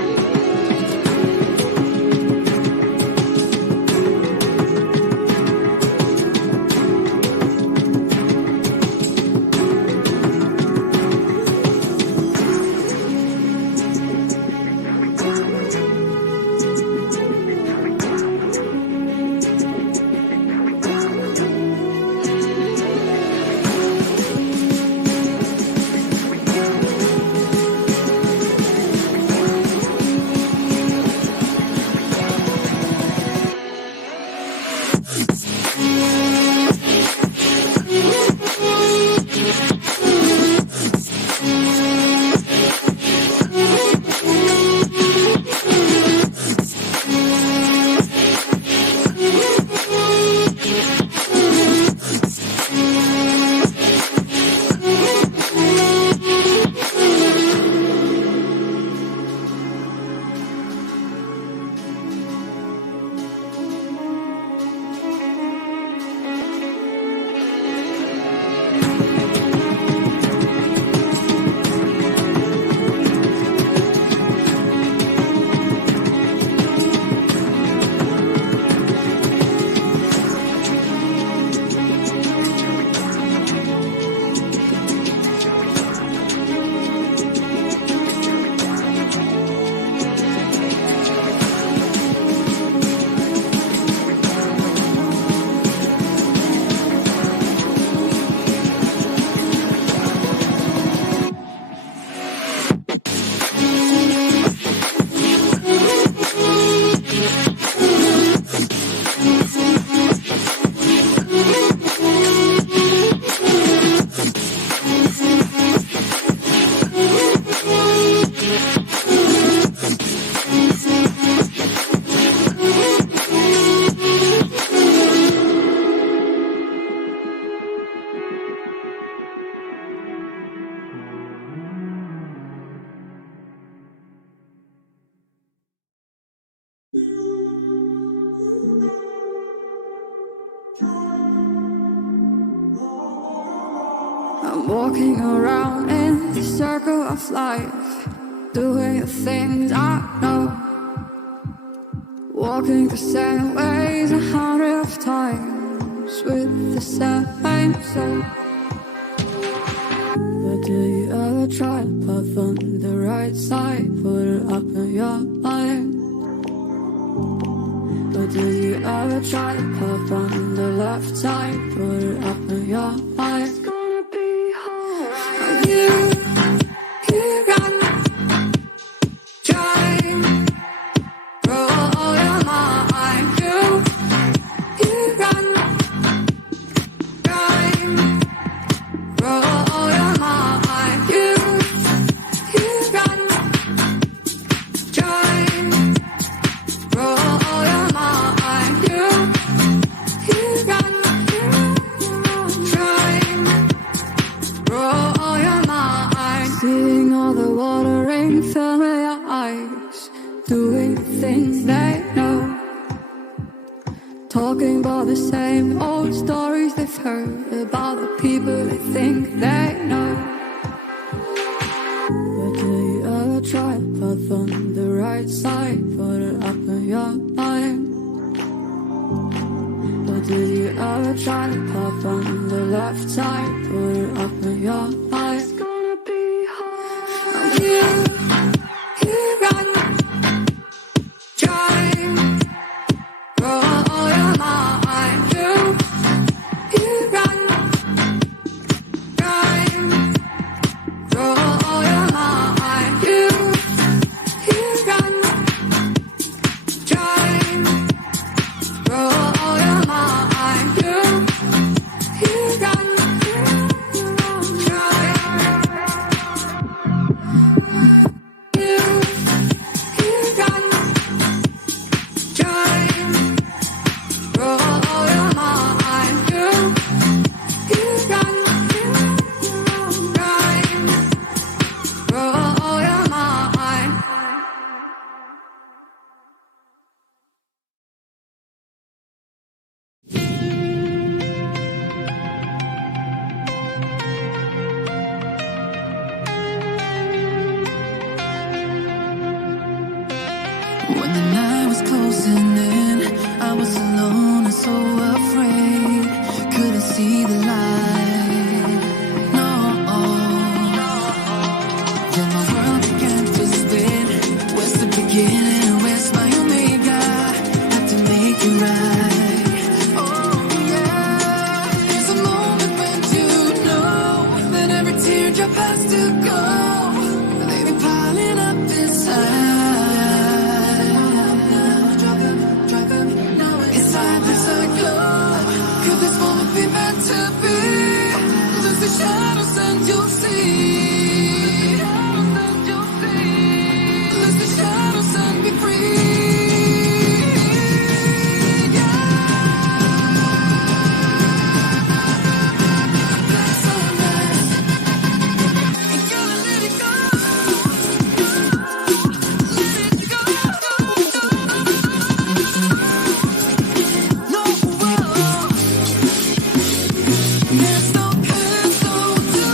I'm walking around in the circle of life, doing the things I know, walking the same ways 100 times with the same soul. But do you ever try to puff on the right side, put it up in your mind? But do you ever try to puff on the left side, put it up in your mind? It's gonna be alright. You got try, roll your mind. You got try, roll your mind. You got try, roll your mind. You got try, roll your mind. Seeing all the watering fill your eyes, doing things they know, talking about the same old stories they've heard about the people they think they know. But do you ever try to puff on the right side, put it up in your mind? But do you ever try to puff on the left side, put it up in your mind? It's gonna be hard. You got try, roll your mind. You got try, roll your mind. You got try, roll your mind. You got try. When the night was closing in, I was alone and so afraid. Couldn't see the light. No. Then my world began to spin. Where's the beginning and where's my omega? Had to make it right. Oh yeah. There's a moment when you know that every teardrop has to go. They be piling up inside. Shadows and you'll see. Lose the shadows and be free. That's so nice. Ain't gonna let it go. Let it go. No, there's no pencil to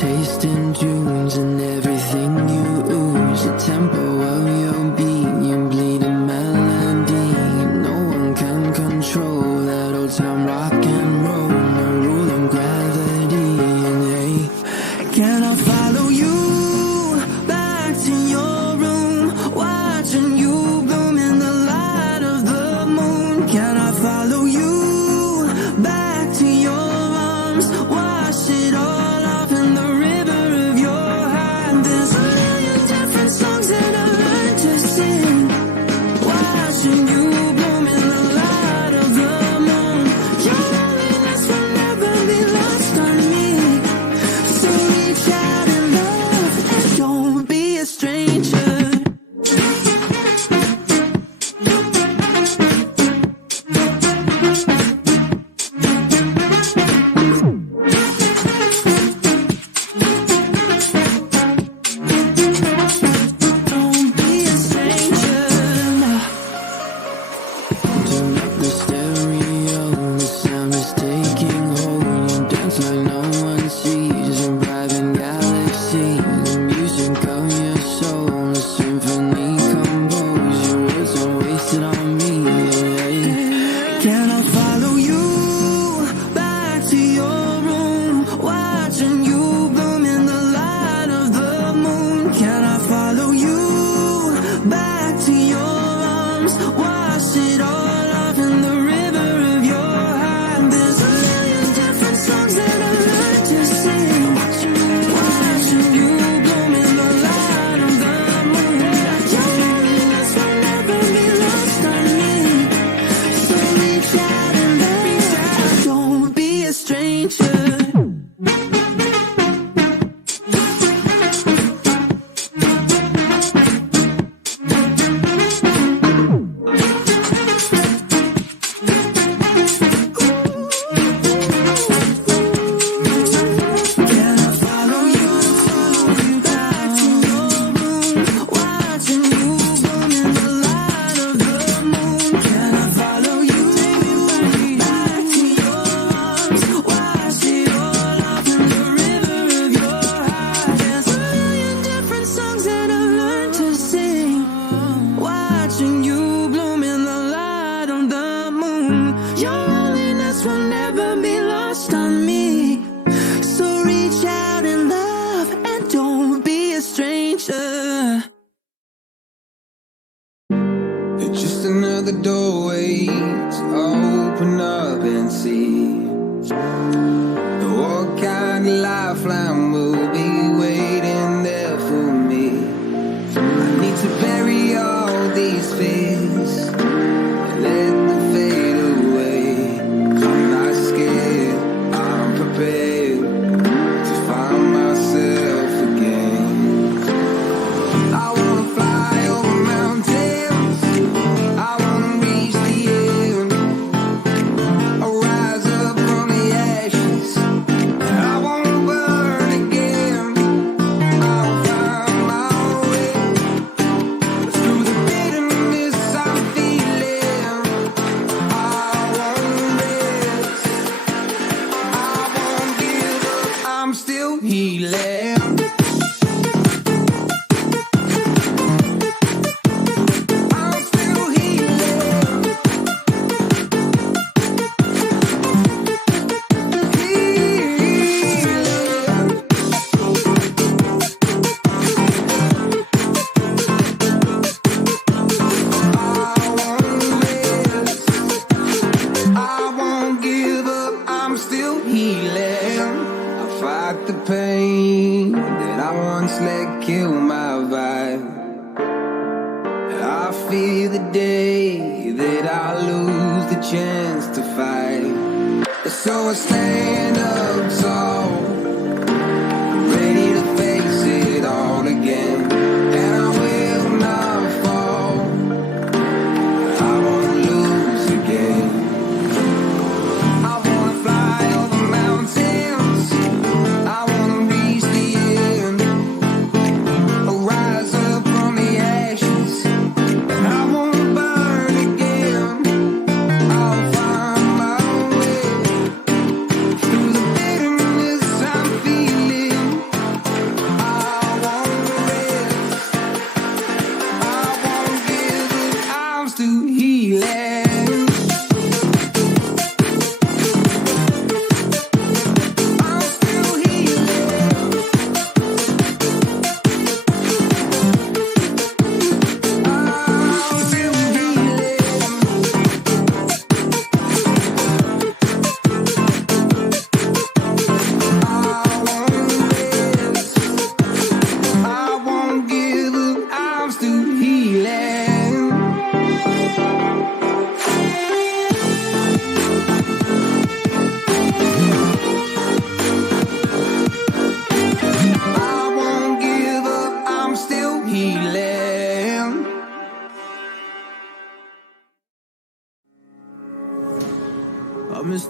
taste in dunes and everything you ooze. The tempo of your beat, you bleed a melody. No one can control that old time rock and roll. No rule of gravity. And hey, can I follow you back to your room, watching you bloom in the light of the moon? Can I follow you back to your arms, wash it all off in the river of your heart? There's a million different songs that I learned to sing, watching you bloom in the light of the moon. Your loneliness will never be lost on me, so reach out and love and don't be a stranger. Don't be a stranger. Turn up the stereo, the sound is taking hold. You dance like no one sees, a private galaxy. The music of your soul, a symphony composed. Your words are wasted on me. Can I follow you back to your room, watching you bloom in the light of the moon? Can I follow you back to your arms, wash it all off in the river of your heart? There's a million different songs that I learned to sing, watching you bloom in the light of the moon. Your loneliness will never be lost on me, so reach out and love, don't be a stranger. Can I follow you back to your room, watching you bloom in the light of the moon? Can I follow you back to your arms, wash it all off in the river of your heart? There's a million different songs that I learned to sing, watching you bloom in the light of the moon. Your loneliness will never be lost on me, so reach out and love and don't be a stranger. It's just another doorway to open up and see what kind of lifeline will be waiting there for me. I need to bury all these fears and let them fade away. I'm not scared, I'm prepared to find myself again. I wanna fly over mountains, I wanna reach the end. I'll rise up from the ashes, I wanna burn again. I'll find my way through the bitterness I'm feeling. I won't rest, I won't give up, I'm still healing. I'm still healing. I won't give up, I'm still healing. I fight the pain that I once let kill my vibe. I fear the day that I lose the chance to fight. So I stand up tall, ready to face it all again. And I will not fall, I won't lose again. I wanna fly over mountains, I wanna reach the end. I'll rise up from the ashes, I wanna burn again. I'll find my way through the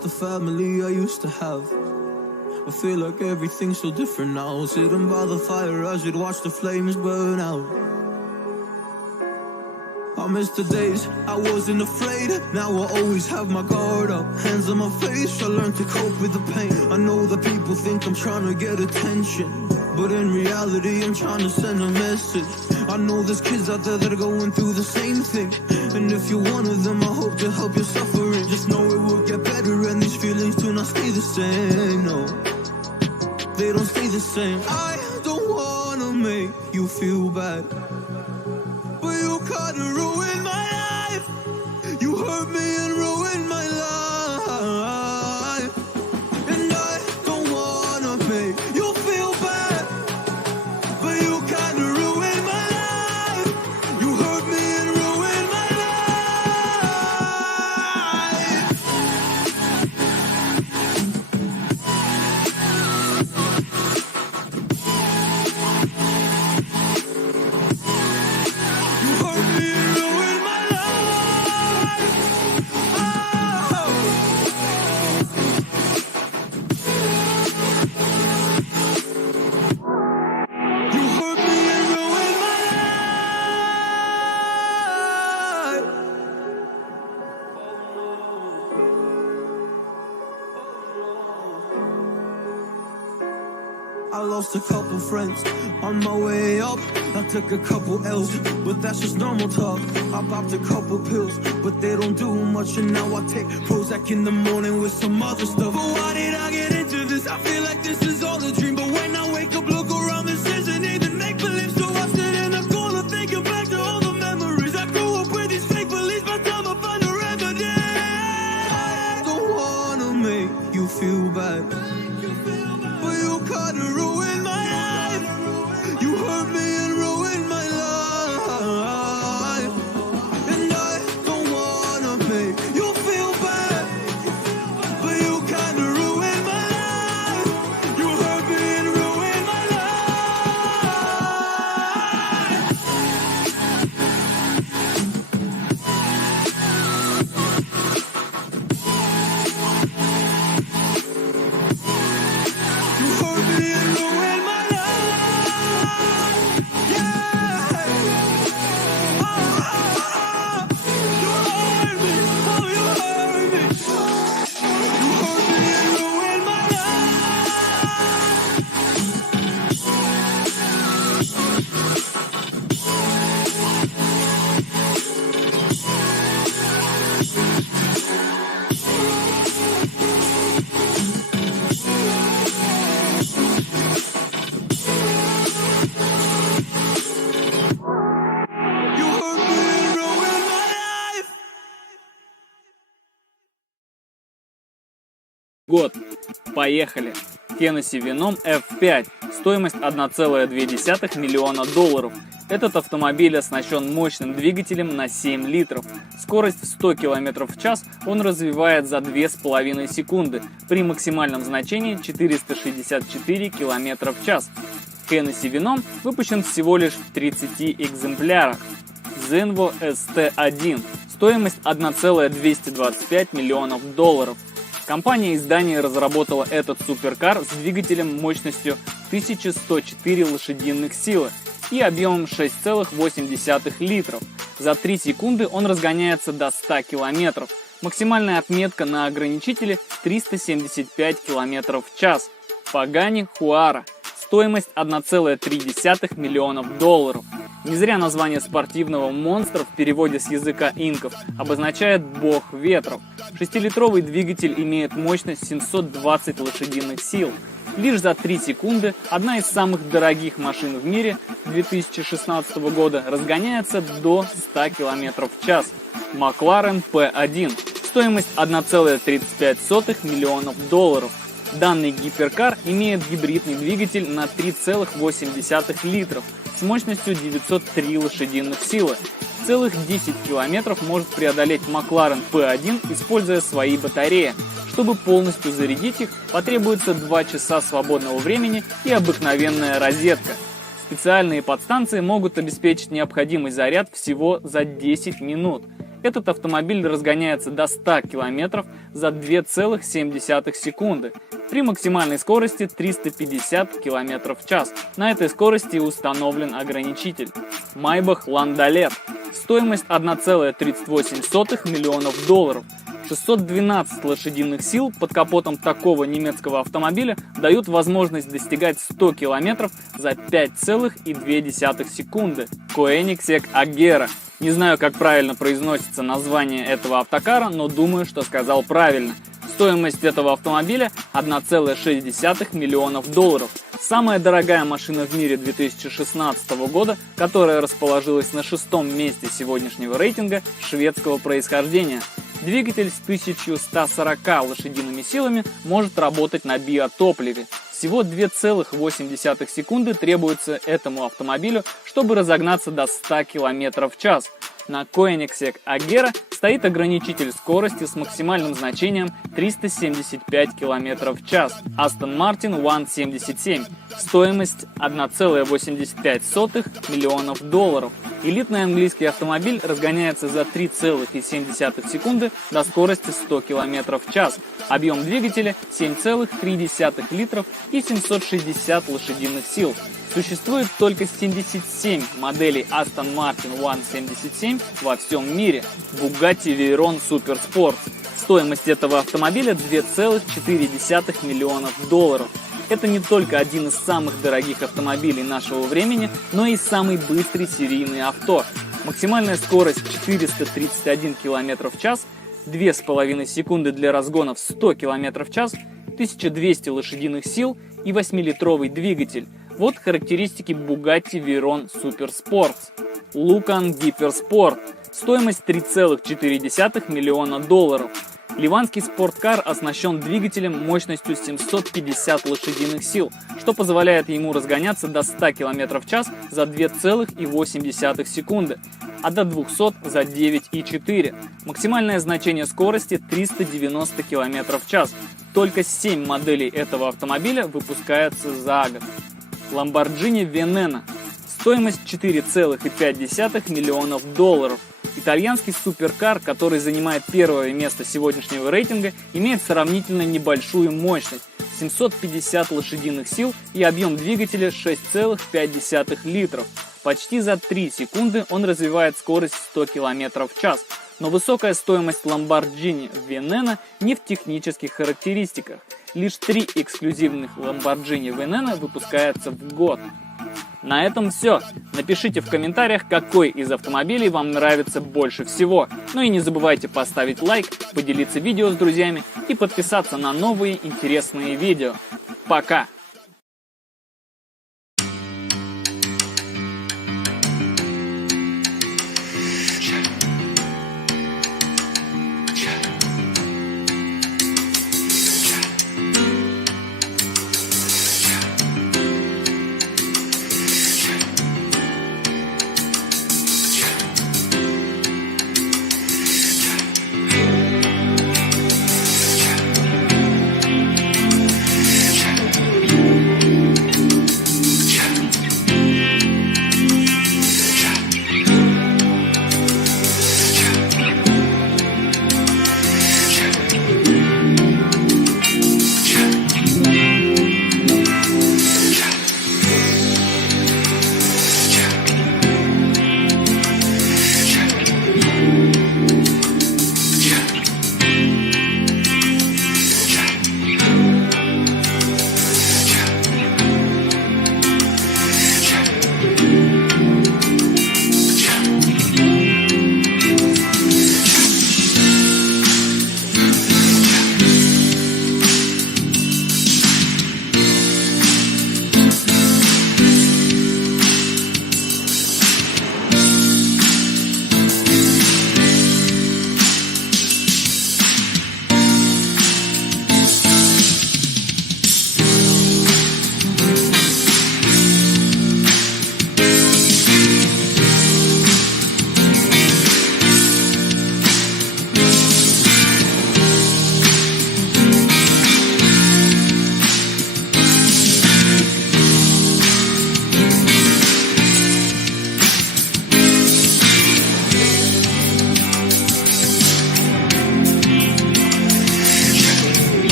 lost the family I used to have. I feel like everything's so different now. Sitting by the fire, I should watch the flames burn out. I miss the days I wasn't afraid. Now I always have my guard up, hands on my face. I learned to cope with the pain. I know that people think I'm trying to get attention, but in reality I'm trying to send a message. I know there's kids out there that are going through the same thing, and if you're one of them, I hope to help your suffering. Just know it will get better, and these feelings do not stay the same. No, they don't stay the same. I don't wanna make you feel bad, but you kinda ruined my life. You hurt me and ruined my life, and I don't wanna make you feel bad, but you kinda ruined my life. You hurt me and ruined my life. You hurt me and ruined my life. Oh. You hurt me and ruined my life. I lost a couple friends on my way up. I took a couple L's, but that's just normal talk. I popped a couple pills, but they don't do much. And now I take Prozac in the morning with some other stuff. But why did I get into this? I feel like this is all a dream. But when I wake up, look around, this isn't even make-believe. So I sit in the corner thinking back to all the memories. I grew up with these fake beliefs, by the time I find a remedy. I don't wanna make you feel bad, but you kinda ruined my life. You hurt me and ruined my life, and I don't wanna make you feel bad, but you kinda ruined my life. You hurt me and ruined my life. You hurt me and ruined my life. Yeah. Oh, you hurt me. Oh, you hurt me. You hurt me and ruined my You hurt me and ruined my life. Год. Поехали. Hennessy Venom F5. Стоимость 1,2 миллиона долларов. Этот автомобиль оснащен мощным двигателем на 7 литров. Скорость в 100 км в час он развивает за 2,5 секунды при максимальном значении 464 км в час. Hennessy Venom выпущен всего лишь в 30 экземплярах. Zenvo ST1. Стоимость 1,225 миллионов долларов. Компания-издание разработала этот суперкар с двигателем мощностью 1104 лошадиных силы и объемом 6,8 литров. За 3 секунды он разгоняется до 100 километров. Максимальная отметка на ограничителе 375 км в час. Pagani Huayra. Стоимость 1,3 миллионов долларов. Не зря название спортивного монстра в переводе с языка инков обозначает «бог ветров». 6-литровый двигатель имеет мощность 720 лошадиных сил. Лишь за 3 секунды одна из самых дорогих машин в мире 2016 года разгоняется до 100 км в час. McLaren P1. Стоимость 1,35 миллионов долларов. Данный гиперкар имеет гибридный двигатель на 3,8 литров с мощностью 903 лошадиных силы. Целых 10 километров может преодолеть McLaren P1, используя свои батареи. Чтобы полностью зарядить их, потребуется 2 часа свободного времени и обыкновенная розетка. Специальные подстанции могут обеспечить необходимый заряд всего за 10 минут. Этот автомобиль разгоняется до 100 км за 2,7 секунды при максимальной скорости 350 км в час. На этой скорости установлен ограничитель. Maybach Landaulet. Стоимость 1,38 миллионов долларов. 612 лошадиных сил под капотом такого немецкого автомобиля дают возможность достигать 100 км за 5,2 секунды. Koenigsegg Agera. Не знаю, как правильно произносится название этого автокара, но думаю, что сказал правильно. Стоимость этого автомобиля 1,6 миллионов долларов. Самая дорогая машина в мире 2016 года, которая расположилась на 6-м месте сегодняшнего рейтинга, шведского происхождения. Двигатель с 1140 лошадиными силами может работать на биотопливе. Всего 2,8 секунды требуется этому автомобилю, чтобы разогнаться до 100 км в час. На Koenigsegg Agera стоит ограничитель скорости с максимальным значением 375 км в час. Aston Martin 177. Стоимость 1,85 миллионов долларов. Элитный английский автомобиль разгоняется за 3,7 секунды до скорости 100 км в час. Объем двигателя 7,3 литров и 760 лошадиных сил. Существует только 77 моделей Aston Martin 177 во всем мире. Bugatti Veyron Supersport. Стоимость этого автомобиля 2,4 миллионов долларов. Это не только один из самых дорогих автомобилей нашего времени, но и самый быстрый серийный авто. Максимальная скорость 431 км в час, 2,5 секунды для разгона в 100 км в час, 1200 лошадиных сил и 8-литровый двигатель. Вот характеристики Bugatti Veyron Supersport. Lucan Hypersport. Стоимость 3,4 миллиона долларов. Ливанский спорткар оснащен двигателем мощностью 750 лошадиных сил, что позволяет ему разгоняться до 100 км в час за 2,8 секунды, а до 200 за 9,4. Максимальное значение скорости 390 км в час. Только 7 моделей этого автомобиля выпускаются за год. Lamborghini Veneno. Стоимость 4,5 миллионов долларов. Итальянский суперкар, который занимает первое место сегодняшнего рейтинга, имеет сравнительно небольшую мощность – 750 лошадиных сил и объем двигателя 6,5 литров. Почти за 3 секунды он развивает скорость 100 км в час. Но высокая стоимость Lamborghini Veneno не в технических характеристиках. Лишь 3 эксклюзивных Lamborghini Veneno выпускаются в год. На этом все. Напишите в комментариях, какой из автомобилей вам нравится больше всего. Ну и не забывайте поставить лайк, поделиться видео с друзьями и подписаться на новые интересные видео. Пока!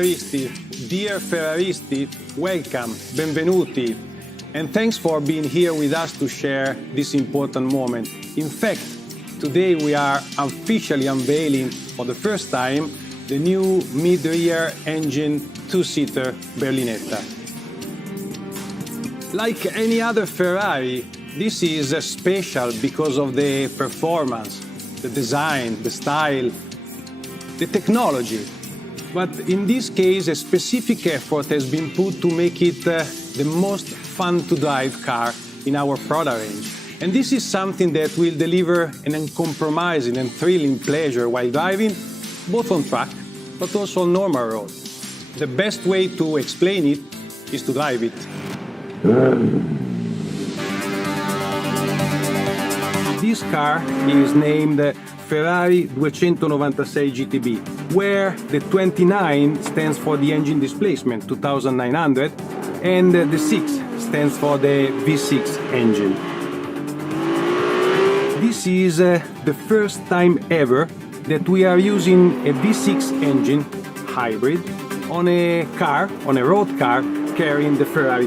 Ferraristi, dear Ferraristi, welcome, benvenuti, and thanks for being here with us to share this important moment. In fact, today we are officially unveiling for the first time the new mid-rear engine two-seater Berlinetta. Like any other Ferrari, this is special because of the performance, the design, the style, the technology. But in this case, a specific effort has been put to make it the most fun to drive car in our product range. And this is something that will deliver an uncompromising and thrilling pleasure while driving, both on track, but also on normal road. The best way to explain it is to drive it. This car is named Ferrari 296 GTB, where the 29 stands for the engine displacement, 2900, and the 6 stands for the V6 engine. This is the first time ever that we are using a V6 engine hybrid on a car, on a road car, carrying the Ferrari